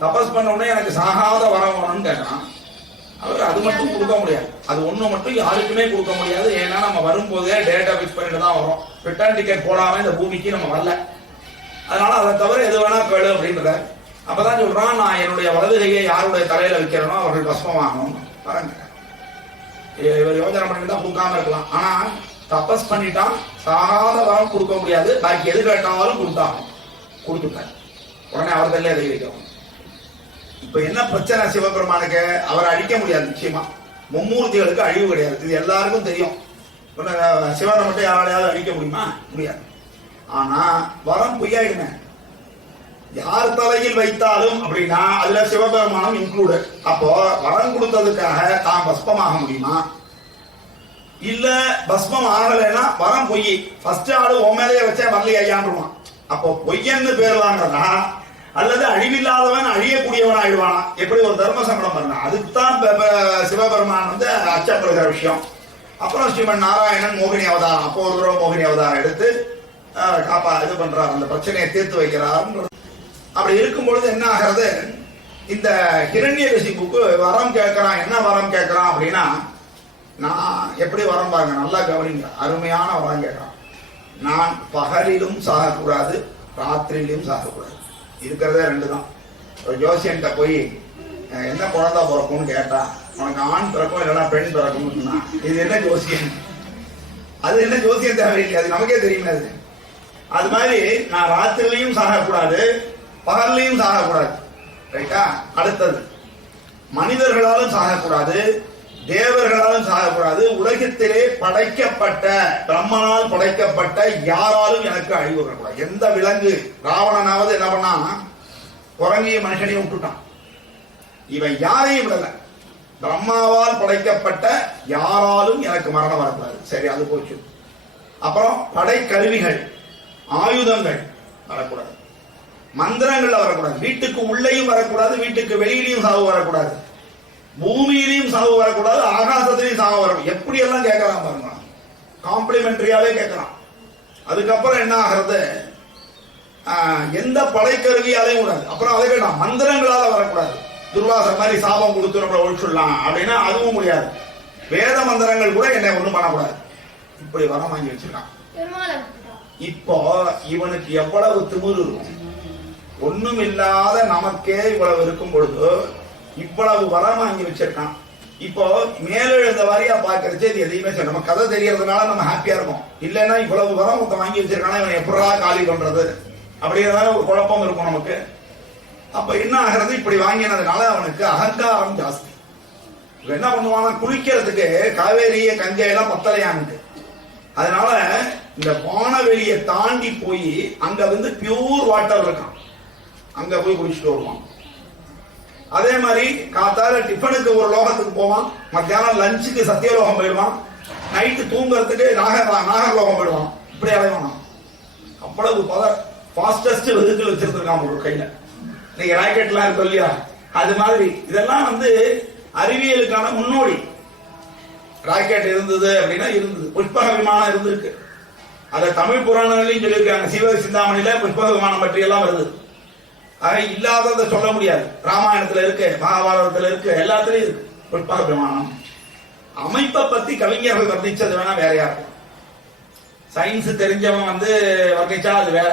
தபஸ் பண்ண உடனே எனக்கு சாகாத வரம் வேணும்னு கேட்கறான். அவர் அது மட்டும் கொடுக்க முடியாது, அது ஒண்ணு மட்டும் யாருக்குமே கொடுக்க முடியாது. ஏன்னா நம்ம வரும்போதே டேட்டா பிக்ஸ் பண்ணிட்டு தான் வரும். ரிட்டர்ன் டிக்கெட் போடாம இந்த பூமிக்கு நம்ம வரல. அதனால அதை தவிர எது வேணா கேளு அப்படின்றத. அப்பதான் சொல்றான், நான் என்னுடைய வலது கையை யாருடைய தலையில வைக்கிறனோ அவர்கள் பஸ்மமாகணும். பாருங்க, இவர் யோஜனை பண்ணிட்டு தான் கொடுக்காம இருக்கலாம். ஆனா தபஸ் பண்ணிட்டான், சாகாத வரம் கொடுக்க முடியாது, பாக்கி எது கேட்டாலும் கொடுத்துட்டான். உடனே அவர் தலையில எதை வைக்கணும். இப்ப என்ன பிரச்சனை சிவபெருமானுக்கு, அவரை அழிக்க முடியாது. நிச்சயமா மும்மூர்த்திகளுக்கு அழிவு கிடையாது, இது எல்லாருக்கும் தெரியும். சிவனை மட்டும் யாராலையாவது அழிக்க முடியுமா? முடியாது. ஆனா வரம் பொய்யாயிடுங்க. யார் தலையில் வைத்தாலும் அப்படின்னா அதுல சிவபெருமானம் இன்க்ளூடு. அப்போ வரம் கொடுத்ததுக்காக தான் பஸ்மமாக முடியுமா? இல்ல பஸ்மம் ஆகலைன்னா வரம் பொய். ஃபர்ஸ்ட் ஆளு உண்மையிலேயே வச்சா வரலி ஐயாண்டுவான். அப்போ பொய்யன்னு பேர் வாங்குறதா அல்லது அழிவில்லாதவன் அழியக்கூடியவன் ஆயிடுவானா? எப்படி ஒரு தர்ம சங்கடம் பண்ண. அதுக்குத்தான் சிவபெருமான் வந்து அச்சப்படுகிற விஷயம். அப்புறம் ஸ்ரீமன் நாராயணன் மோகினி அவதாரம், அப்போ ஒரு தடவை மோகினி அவதாரம் எடுத்து இது பண்றார், அந்த பிரச்சனையை தீர்த்து வைக்கிறார். அப்படி இருக்கும் பொழுது என்ன ஆகிறது, இந்த ஹிரண்யகசிபுக்கு வரம் கேட்கிறான். என்ன வரம் கேட்கிறான் அப்படின்னா, நான் எப்படி வரம் பாருங்க, நல்லா கவனிங்க, அருமையான வரம் கேட்கிறான். நான் பகலிலும் சாகக்கூடாது, ராத்திரியிலும் சாகக்கூடாது. இருக்கிறதே ரெண்டு தான். ஒரு ஜோசியன்ட்ட போய் என்ன குழந்தை பிறக்கும்னு கேட்டா, உனக்கு ஆண் பிறக்கும் இல்லைன்னா பெண் பிறக்கும்னு சொன்னா, இது என்ன ஜோசியம்? அது என்ன ஜோசியம் தேவையில்லை, அது நமக்கே தெரியுமே. அது மாதிரி நான் ராத்திரிலையும் சாகக்கூடாது, பகல்லையும் சாகக்கூடாது. ரைட்டா? அடுத்தது, மனிதர்களாலும் சாகக்கூடாது, தேவர்களாலும் சாகக்கூடாது. உலகத்திலே படைக்கப்பட்ட பிரம்மனால் படைக்கப்பட்ட யாராலும் எனக்கு அழிவு வரக்கூடாது. எந்த விலங்கு, ராவணனாவது என்ன பண்ணா, குரங்கிய மனுஷனையும் விட்டுட்டான். இவன் யாரையும் விடல. பிரம்மாவால் படைக்கப்பட்ட யாராலும் எனக்கு மரணம் வரக்கூடாது. சரி, அது போச்சு. அப்புறம் படைக்கருவிகள், ஆயுதங்கள் வரக்கூடாது, மந்திரங்கள் வரக்கூடாது, வீட்டுக்கு உள்ளேயும் வரக்கூடாது, வீட்டுக்கு வெளியிலையும் சாவு வரக்கூடாது, பூமியிலையும் சாவு வரக்கூடாது, ஆகாசத்திலையும் சாவு வரக்கூடாது. எப்படி எல்லாம் கேட்கலாம் பாருங்க, காம்ப்ளிமெண்டரியாவே கேட்கலாம். அதுக்கப்புறம் என்ன ஆகிறது, எந்த படைக்கருவியாலையும் கூடாது. அப்புறம் அதை கேட்டான், மந்திரங்களால வரக்கூடாது. துர்வாசர் மாதிரி சாபம் கொடுத்து நம்மளை ஒழிச்சுடலாம் அப்படின்னா அதுவும் முடியாது. வேத மந்திரங்கள் கூட என்னை ஒண்ணும் பண்ணக்கூடாது. இப்படி வரம் வாங்கி வச்சிருக்கான். இப்போ இவனுக்கு எவ்வளவு திமிரு இருக்கும். ஒண்ணும் இல்லாத நமக்கே இவ்வளவு இருக்கும் பொழுது இவ்வளவு வரம் வாங்கி வச்சிருக்கான். இப்போ மேலெழுந்த வாரியா பாக்குறச்சு இது எதையுமே சொல்ல, நம்ம கதை தெரியறதுனால நம்ம ஹாப்பியா இருக்கும். இல்லைன்னா இவ்வளவு வரம் வாங்கி வச்சிருக்கானா இவன் எப்படா காலி பண்றது அப்படிங்கிறதால ஒரு குழப்பம் இருக்கும் நமக்கு. அப்ப என்ன ஆகிறது, இப்படி வாங்கினதுனால அவனுக்கு அகங்காரம் ஜாஸ்தி. என்ன பண்ணுவானா, குளிக்கிறதுக்கு காவேரியை கங்கையெல்லாம் பத்தலையான்னு. அதனால இந்த வானவெளியை தாண்டி போய் அங்க வந்து பியூர் வாட்டர் இருக்கான், அங்க போய் குளிச்சுட்டு வருவான். அதே மாதிரி காத்தால டிஃபனுக்கு ஒரு லோகத்துக்கு போவான், மத்தியானம் லஞ்சுக்கு சத்தியலோகம் போயிடுவான், நைட்டு தூங்குறதுக்கு நாகர்லோகம் போயிடுவான். இப்படி அலைவான். அவ்வளவு பவர், ஃபாஸ்டஸ்ட் வெஹிக்கிள் வச்சிருக்கான் ஒரு கையில. நீங்க ராக்கெட்லாம் இருக்கு இல்லையா, அது மாதிரி இதெல்லாம் வந்து அறிவியலுக்கான முன்னோடி. ராக்கெட் இருந்தது அப்படின்னா இருந்தது, புஷ்பக விமானம் இருந்திருக்கு. அத தமிழ் புராணங்களையும் சொல்லியிருக்காங்க. சிவ சிந்தாமணியில புஷ்பக விமானம் பற்றி எல்லாம் வருது. அதை இல்லாததை சொல்ல முடியாது. ராமாயணத்துல இருக்கு, மகாபாரதத்துல இருக்கு, எல்லாத்துலயும் இருக்கு புஷ்பக விமானம். அமைப்பை பத்தி கவிஞர்கள் வர்ணிச்சது வேணா வேறையா இருக்கும். சயின்ஸ் தெரிஞ்சவன் வந்து வர்ணிச்சா அது வேற.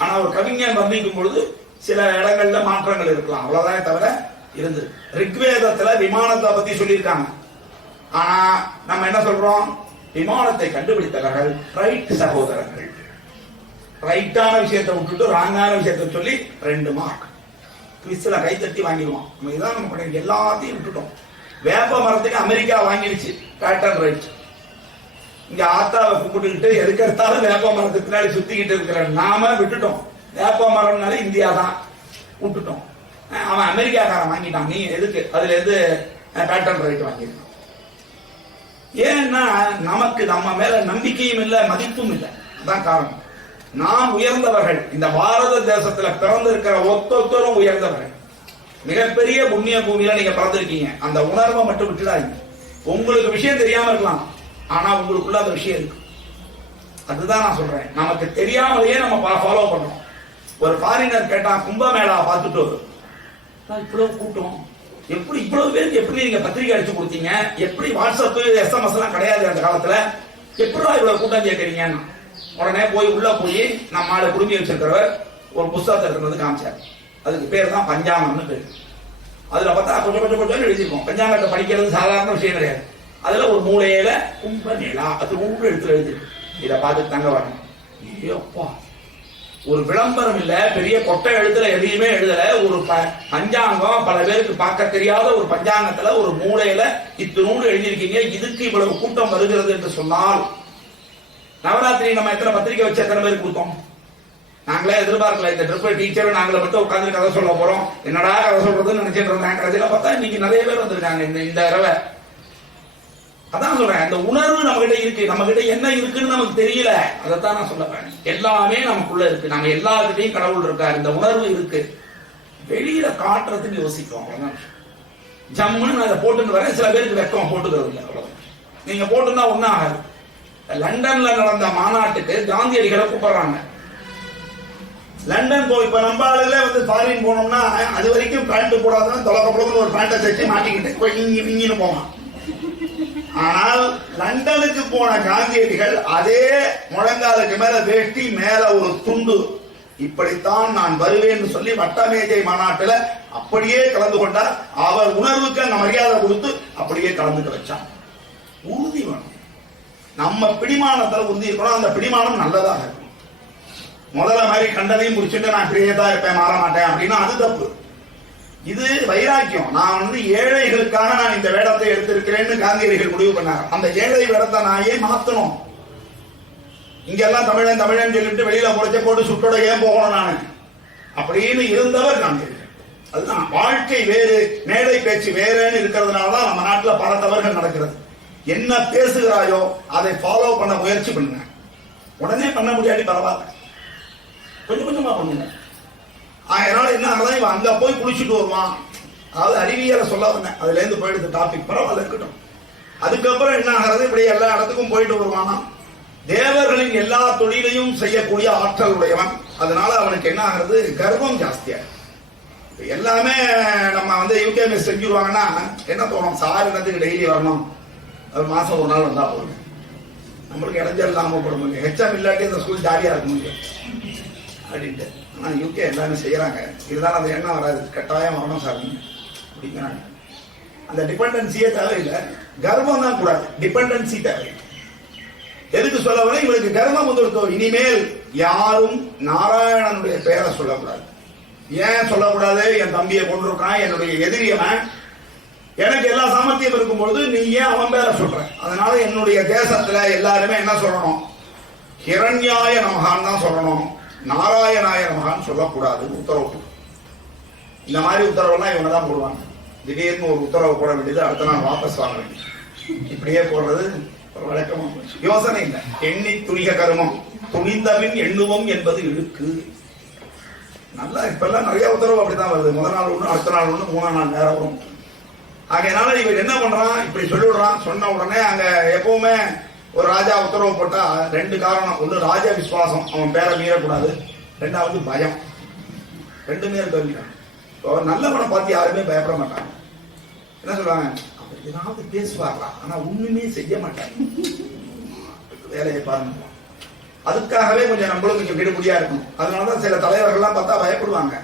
ஆனா ஒரு கவிஞன் வர்ணிக்கும் பொழுது சில இடங்கள்ல மாற்றங்கள் இருக்கலாம், அவ்வளவுதானே தவிர இருந்து. ரிக்வேதத்துல விமானத்தை பத்தி சொல்லியிருக்காங்க. ஆனா நம்ம என்ன சொல்றோம், விமானத்தை கண்டுபிடித்தவர்கள் ரைட் சகோதரர்கள். ரைட்டான விஷயத்தை விட்டுட்டு ராங்கான விஷயத்தை சொல்லி 2 மார்க் குவிஸ்ல கைத்தட்டி வாங்கிடுவான். நம்ம இதான் நம்ம எல்லாத்தையும் விட்டுட்டோம். வேப்ப மரத்துக்கு அமெரிக்கா வாங்கிடுச்சு பேட்டன் ரைட். இங்க ஆத்தாவை கும்பிட்டுக்கிட்டு எதுக்கெடுத்தாலும் வேப்ப மரத்துக்கு பின்னாடி சுத்திக்கிட்டு இருக்கிற நாம விட்டுட்டோம். வேப்ப மரம்னால இந்தியா தான் விட்டுட்டோம். அவன் அமெரிக்காக்காரன் வாங்கிட்டான். நீ எதுக்கு அதுல இருந்து பேட்டன் ரைட் வாங்கிருக்கான்? ஏன்னா நமக்கு நம்ம மேல நம்பிக்கையும் இல்லை, மதிப்பும் இல்லை. அதான் காரணம். நாம் உயர்ந்தவர்கள். இந்த பாரத தேசத்துல பிறந்திருக்கிற ஒத்தொத்தரும் உயர்ந்தவர்கள். மிகப்பெரிய புண்ணிய பூமியில நீங்க பிறந்திருக்கீங்க. அந்த உணர்வை மட்டும் விட்டுடாதீங்க. உங்களுக்கு விஷயம் தெரியாம இருக்கலாம், ஆனா உங்களுக்குள்ள அந்த விஷயம் இருக்கு. அதுதான் நான் சொல்றேன். நமக்கு தெரியாமலேயே நம்ம ஃபாலோ பண்றோம். ஒரு ஃபாரினர் கேட்டான், கும்பமேளா பார்த்துட்டு இவ்வளவு கூட்டம், எப்படி இவ்வளவு பேருக்கு எப்படி நீங்க பத்திரிகை அடிச்சு கொடுத்தீங்க? எப்படி வாட்ஸ்அப் SMS எல்லாம் கிடையாது அந்த காலத்துல, எப்படா இவ்வளவு கூட்டம் கேட்கறீங்க? உடனே போய் உள்ள போய் நம்ம ஆளை குடும்பி வச்சிருக்கிறவர் ஒரு புஸ்தகத்தை எடுத்து காமிச்சார். அதுக்கு பேர் தான் பஞ்சாங்கம்னு பேர். அதுல பார்த்தா கொஞ்சம் கொஞ்சம் கொஞ்சம் எழுதிருக்கோம். பஞ்சாங்கத்தை படிக்கிறது சாதாரண விஷயம் கிடையாது. அதுல ஒரு மூலையில கும்பமேளா அது மூன்று எழுத்துல எழுதிருக்கு. இதை பார்த்து தங்க வரணும். ஐயோப்பா, ஒரு விளம்பரம் இல்ல, பெரிய கொட்டை எழுத்துல எதையுமே எழுதல. ஒரு பஞ்சாங்கம், பல பேருக்கு பார்க்க தெரியாத ஒரு பஞ்சாங்கத்துல ஒரு மூலையில இத்தினூறு எழுதியிருக்கீங்க. இதுக்கு இவ்வளவு கூட்டம் வருகிறது என்று சொன்னால், நவராத்திரி நம்ம எத்தனை பத்திரிகை வச்சு எத்தனை பேருக்கு கொடுத்தோம்? நாங்களே எதிர்பார்க்கல. இந்த ட்ரிபிள் டீச்சர் நாங்கள மட்டும் உட்காந்து கதை சொல்ல போறோம், என்னடா கதை சொல்றதுன்னு நினைச்சிட்டு இருந்தேன். கடைசியில பார்த்தா இன்னைக்கு நிறைய பேர் வந்திருக்காங்க இந்த தடவை. அதான் சொல்றேன், அந்த உணர்வு நம்ம கிட்ட இருக்கு. நம்ம கிட்ட என்ன இருக்குன்னு நமக்கு தெரியல. அதைத்தான் நான் சொல்ல. எல்லாமே நமக்குள்ள இருக்கு. நம்ம எல்லாருக்கிட்டையும் கடவுள் இருக்காரு. இந்த உணர்வு இருக்கு. வெளியில காட்டுறதுக்கு யோசிக்கும். அவ்வளவுதான். ஜம்முன்னு நான் அதை போட்டுன்னு வரேன். சில பேருக்கு வெக்கம் போட்டுக்கிறது இல்லை. அவ்வளவுதான். நீங்க போட்டுன்னா ஒன்னும் ஆகாது. லண்டன்ல நடந்த மாநாட்டுக்கு காந்தியடிகளை கூப்பிடுறாங்க. லண்டன் போய் இப்ப நம்ம ஆளுல வந்து ஃபாரின் போனோம்னா அது வரைக்கும் பேண்ட் போடாதான் தொலைக்கப்படும் ஒரு பேண்ட்டை தைச்சு மாட்டிக்கிட்டு இங்கின்னு போவான். ஆனால் லண்டனுக்கு போன காந்தியடிகள் அதே முழங்காலுக்கு மேல வேட்டி, மேல ஒரு துண்டு, இப்படித்தான் நான் வருவேன் சொல்லி வட்டமேஜை மாநாட்டுல அப்படியே கலந்து கொண்டார். அவர் உணர்வுக்கு அங்க மரியாதை கொடுத்து அப்படியே கலந்துக்க வச்சான். உறுதி வேணும். நம்ம பிடிமானத்தில் உறுதி இருக்கணும். அந்த பிடிமானம் நல்லதாக இருக்கும். முதல்ல மாதிரி கண்டதையும் முடிச்சுட்டு நான் இப்படியே தான் இருப்பேன், மாற மாட்டேன் அப்படின்னா அது தப்பு. இது வைராக்கியம். நான் வந்து ஏழைகளுக்காக நான் இந்த வேடத்தை எடுத்திருக்கிறேன்னு காந்தியடிகள் முடிவு பண்ணாங்க. அந்த ஏழை வேடத்தை நான் ஏன் மாத்தணும்? இங்கெல்லாம் தமிழன் தமிழன் சொல்லிட்டு வெளியில முறைச்ச போட்டு சுட்டோட ஏன் போகணும் நான் அப்படின்னு இருந்தவர் காந்தியடிகள். அதுதான் வாழ்க்கை வேறு, மேடை பேச்சு வேறுன்னு இருக்கிறதுனாலதான் நம்ம நாட்டில் பல தவறுகள் நடக்கிறது. என்ன பேசுகிறாயோ அதை ஃபாலோ பண்ண முயற்சி பண்ணுங்க. உடனே பண்ண முடியாட்டி பரவாயில்ல, கொஞ்சம் கொஞ்சமா பண்ணுங்க. அதனால என்ன ஆகுதான், இவன் அங்க போய் குளிச்சுட்டு வருவான். அதாவது அறிவியலை சொல்ல வந்தேன், அதுல இருந்து போயிடுது டாபிக், பரவாயில்ல இருக்கட்டும். அதுக்கப்புறம் என்ன ஆகிறது, இப்படி எல்லா இடத்துக்கும் போயிட்டு வருவானா. தேவர்களின் எல்லா தொழிலையும் செய்யக்கூடிய ஆற்றல் உடையவன். அதனால அவனுக்கு என்ன ஆகிறது, கர்வம் ஜாஸ்தியா. எல்லாமே நம்ம வந்து யூகேஎம்எஸ் செஞ்சுருவாங்கன்னா என்ன தோணும், சார் இடத்துக்கு டெய்லி வரணும், ஒரு மாசம் ஒரு நாள் வந்தா போதும், நம்மளுக்கு இடைஞ்சல் இல்லாம போட முடியும், ஹெச்எம் இல்லாட்டி இந்த ஸ்கூல் ஜாலியா இருக்க முடியும் அப்படின்ட்டு. ஆனா யூகே எல்லாமே செய்யறாங்க. இருந்தாலும் அது என்ன வராது, கட்டாயம் வரணும் சார் அப்படிங்கிறாங்க. அந்த டிபெண்டன்சியே தேவையில்லை, கர்வம் தான் கூடாது, டிபெண்டன்சி தேவை. எதுக்கு சொல்ல வர, இவளுக்கு கர்வம் வந்துருத்தோம். இனிமேல் யாரும் நாராயணனுடைய பெயரை சொல்லக்கூடாது. ஏன் சொல்லக்கூடாது, என் தம்பியை கொண்டிருக்கான், என்னுடைய எதிரியவன், எனக்கு எல்லா சாமர்த்தியம் இருக்கும்பொழுது நீ ஏன் அவன் பேரை சொல்ற? அதனால என்னுடைய தேசத்துல எல்லாருமே என்ன சொல்லணும், ஹிரண்யாய நமகான் தான் சொல்லணும், நாராயணாய நமகான் சொல்லக்கூடாது உத்தரவு. இந்த மாதிரி உத்தரவுலாம் இவங்க தான் போடுவாங்க. திடீர்னு ஒரு உத்தரவு போட வேண்டியது, அடுத்த நாள் வாபஸ் வாங்க வேண்டியது, இப்படியே போடுறது ஒரு வழக்கமா. யோசனை இல்லை. எண்ணி துணிக கருமம் துணிந்தபின் எண்ணுவோம் என்பது இழுக்கு. நல்லா இப்பெல்லாம் நிறைய உத்தரவு அப்படிதான் வருது. முதல் நாள் ஒண்ணு, அடுத்த நாள் ஒண்ணு, மூணாம் நாள் நேரம் வரும். ஆகையினால இவன் என்ன பண்றான், இப்படி சொல்லிவிடுறான். சொன்ன உடனே அங்க எப்பவுமே ஒரு ராஜா உத்தரவு போட்டா ரெண்டு காரணம். ஒண்ணு ராஜ விசுவாசம், அவன் பேரை மீறக்கூடாது. ரெண்டாவது பயம். ரெண்டுமே இருக்கான். நல்லவனை பார்த்து யாருமே பயப்பட மாட்டாங்க. என்ன சொல்றாங்க, அவர் ஏதாவது பேசுவாரா, ஆனா ஒண்ணுமே செய்ய மாட்டாங்க, வேலையை பாருங்க. அதுக்காகவே கொஞ்சம் நம்மளும் கொஞ்சம் விடுபடியா இருக்கணும். அதனாலதான் சில தலைவர்கள்லாம் பார்த்தா பயப்படுவாங்க,